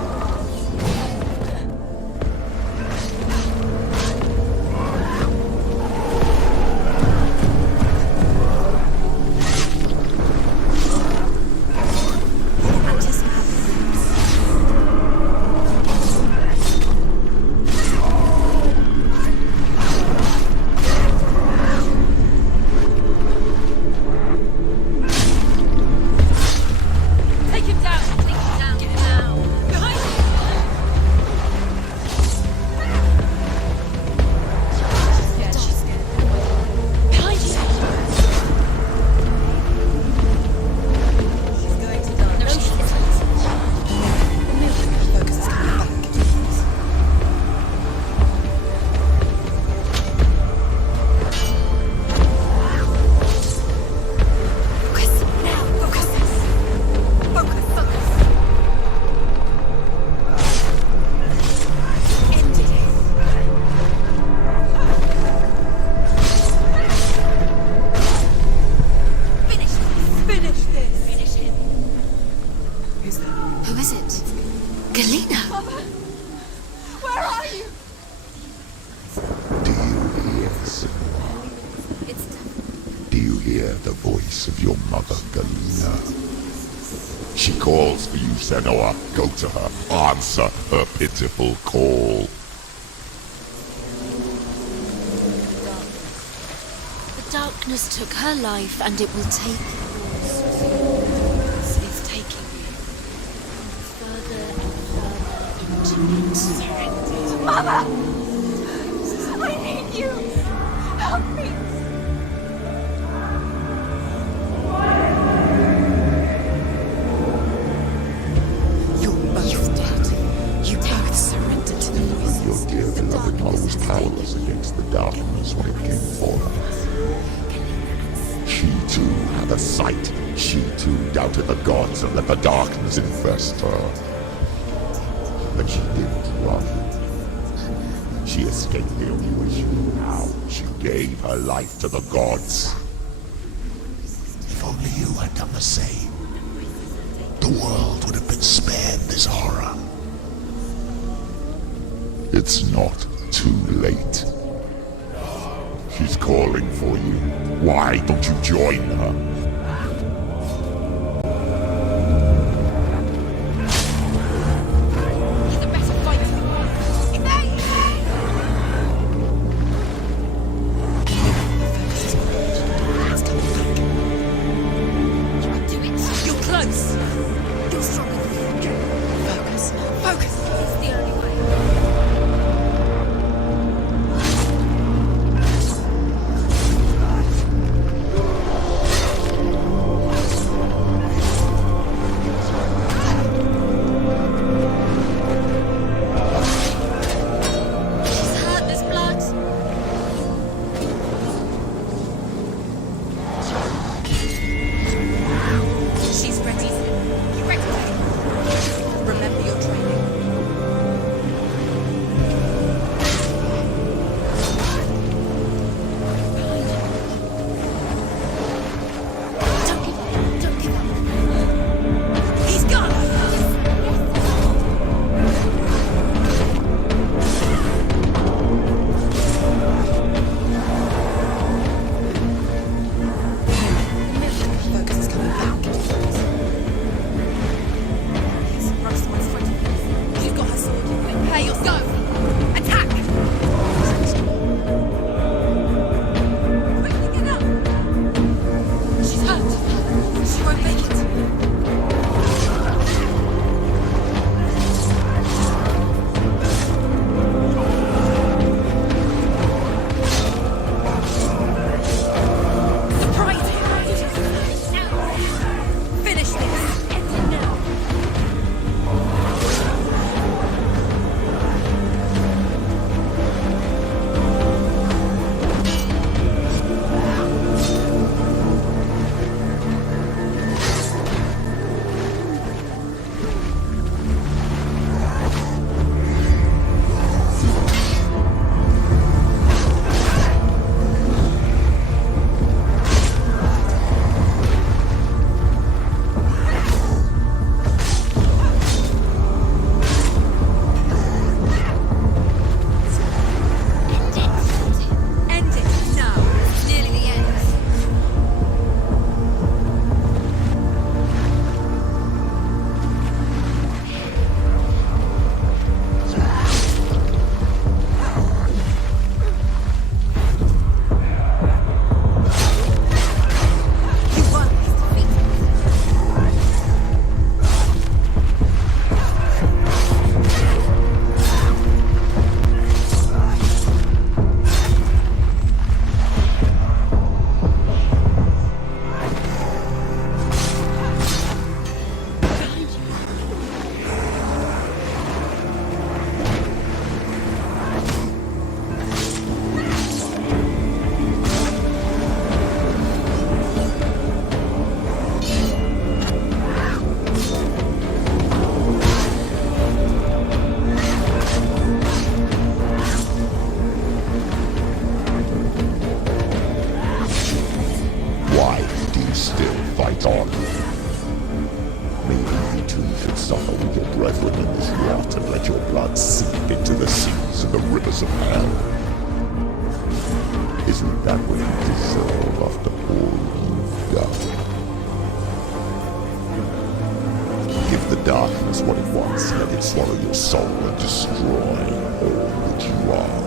Senua, go to her. Answer her pitiful call. The darkness took her life, and it will take yours. It's taking you further and further into it. Mama! I need you! Help me! Powerless against the darkness when it came for her. She too had a sight. She too doubted the gods and let the darkness infest her. But she didn't run. She escaped the only way she knew how. She gave her life to the gods. If only you had done the same, the world would have been spared this horror. It's not too late. She's calling for you. Why don't you join her? the rivers of hell. Isn't that what you deserve after all you've done? Give the darkness what it wants, let it swallow your soul and destroy all that you are.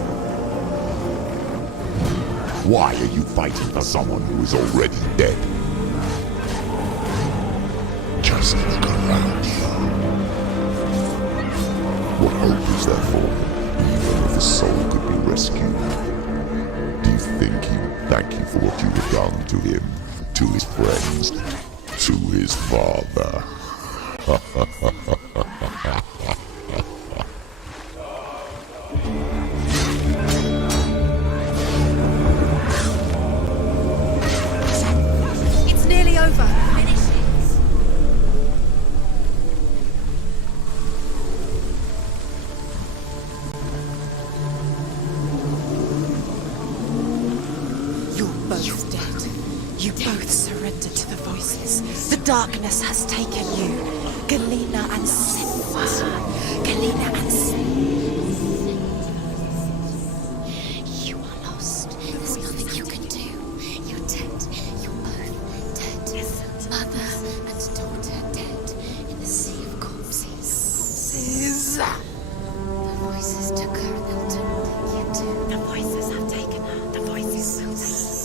Why are you fighting for someone who is already dead? Just look around you. What hope is there for him, even if a soul could be rescued? Do you think he would thank you for what you have done to him, to his friends, to his father? It's nearly over. Finish it. You're both dead. You both surrendered to the voices. The darkness has taken you. Galena and Sinwa. Galena and Sinwa. You are lost. There's nothing you can do. You're dead. You're both dead. Mother and daughter dead in the sea of corpses. The voices took her and they'll take you too. The voices have taken her. The voices will take you.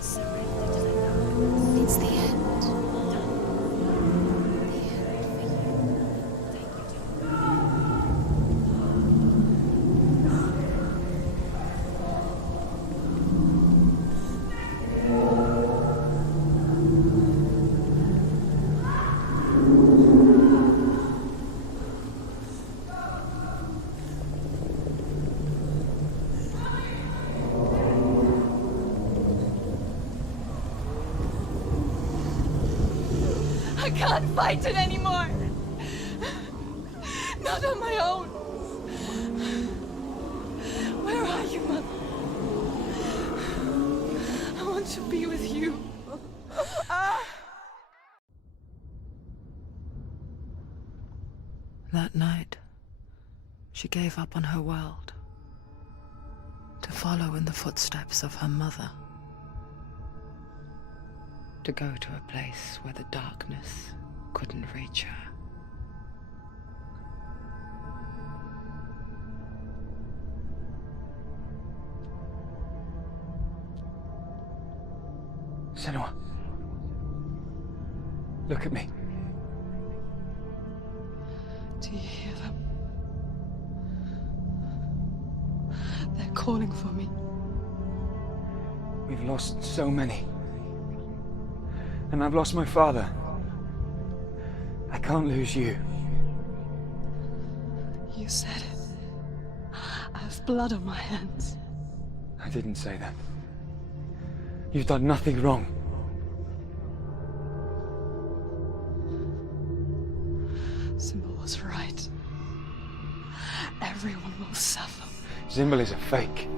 Surrender to the dark. It's the end. I can't fight it anymore. Not on my own. Where are you, Mother? I want to be with you. That night, she gave up on her world to follow in the footsteps of her mother, to go to a place where the darkness couldn't reach her. Senua, look at me. Do you hear them? They're calling for me. We've lost so many. And I've lost my father. I can't lose you. You said it. I have blood on my hands. I didn't say that. You've done nothing wrong. Symbol was right. Everyone will suffer. Zimbel is a fake.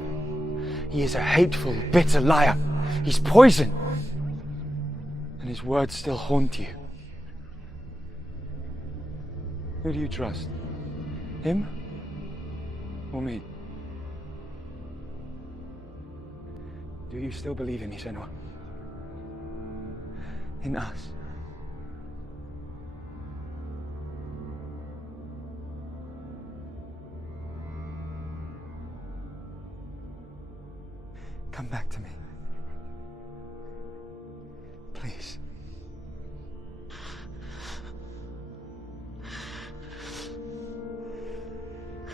He is a hateful, bitter liar. He's poison. And his words still haunt you. Who do you trust? Him? Or me? Do you still believe in me, Senua? In us? Come back to me. Please.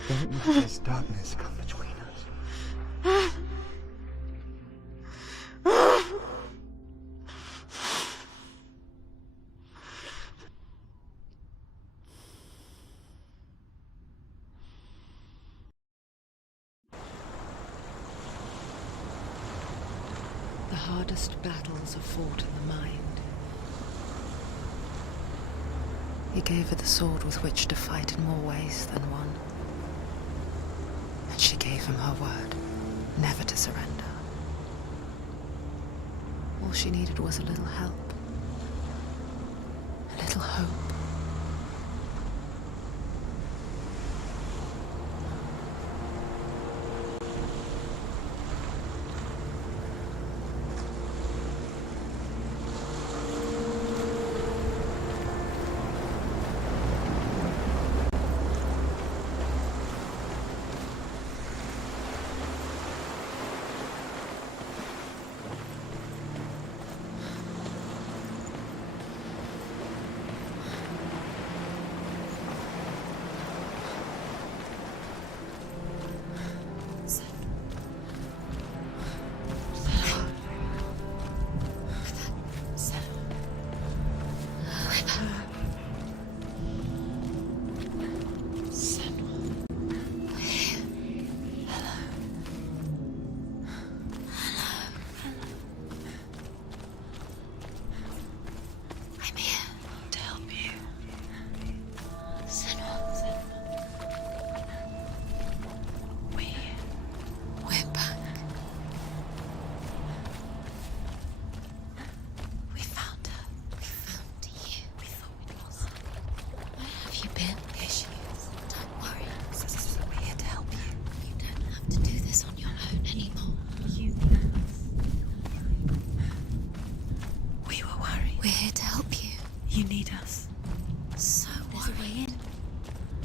Don't let this darkness come between us. The hardest battles are fought in the mind. He gave her the sword with which to fight in more ways than one. And she gave him her word, never to surrender. All she needed was a little help, a little hope.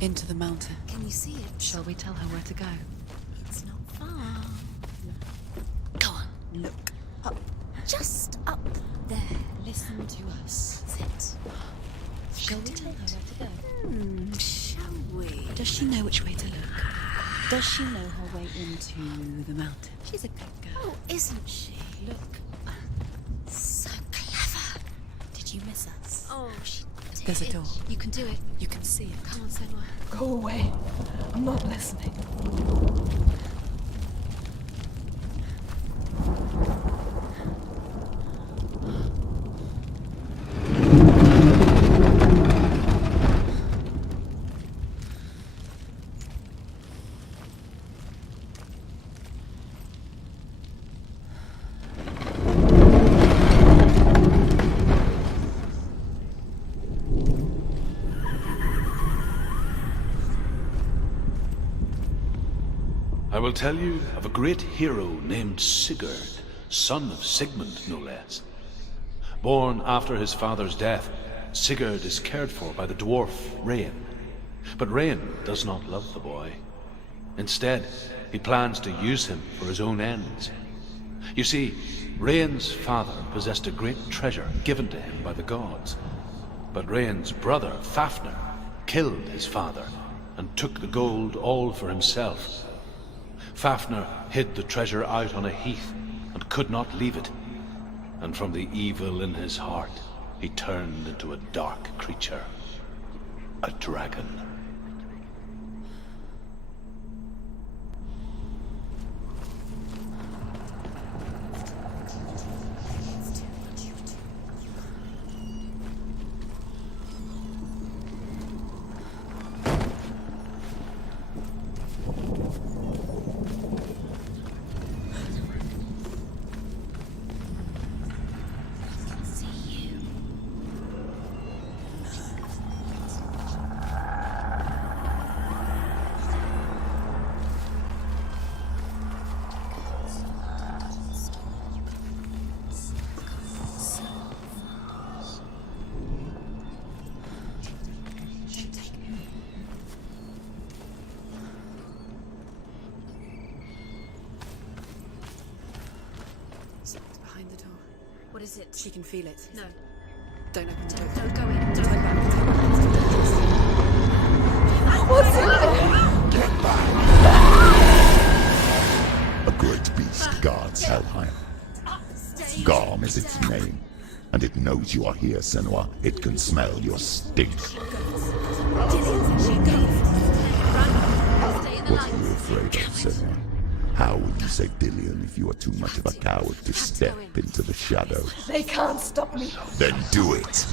Into the mountain. Can you see it? Shall we tell her where to go? It's not far. Go on, look. Up. Just up there. Listen to us. Sit. Shall we tell her where to go? Shall we? Does she know which way to look? Does she know her way into the mountain? She's a good girl. Oh, isn't she? Look. So clever. Did you miss us? Oh, she did. There's a door. You can do it. You can see it. Come on, Senua. Go away. I'm not listening. I will tell you of a great hero named Sigurd, son of Sigmund, no less. Born after his father's death, Sigurd is cared for by the dwarf Rain. But Rain does not love the boy. Instead, he plans to use him for his own ends. You see, Rain's father possessed a great treasure given to him by the gods. But Rain's brother, Fafnir, killed his father and took the gold all for himself. Fafnir hid the treasure out on a heath and could not leave it. And from the evil in his heart, he turned into a dark creature, a dragon. What is it? She can feel it. No. Don't open the door. Don't go in. Don't Turn go back. back. Turn back. What's in there? Get back! A great beast guards Helheim. Garm is its name, and it knows you are here, Senua. It can smell your stink. What are you afraid of, Senua? How would you say Dillion if you are too much of a coward to step into the shadows? They can't stop me. Then do it!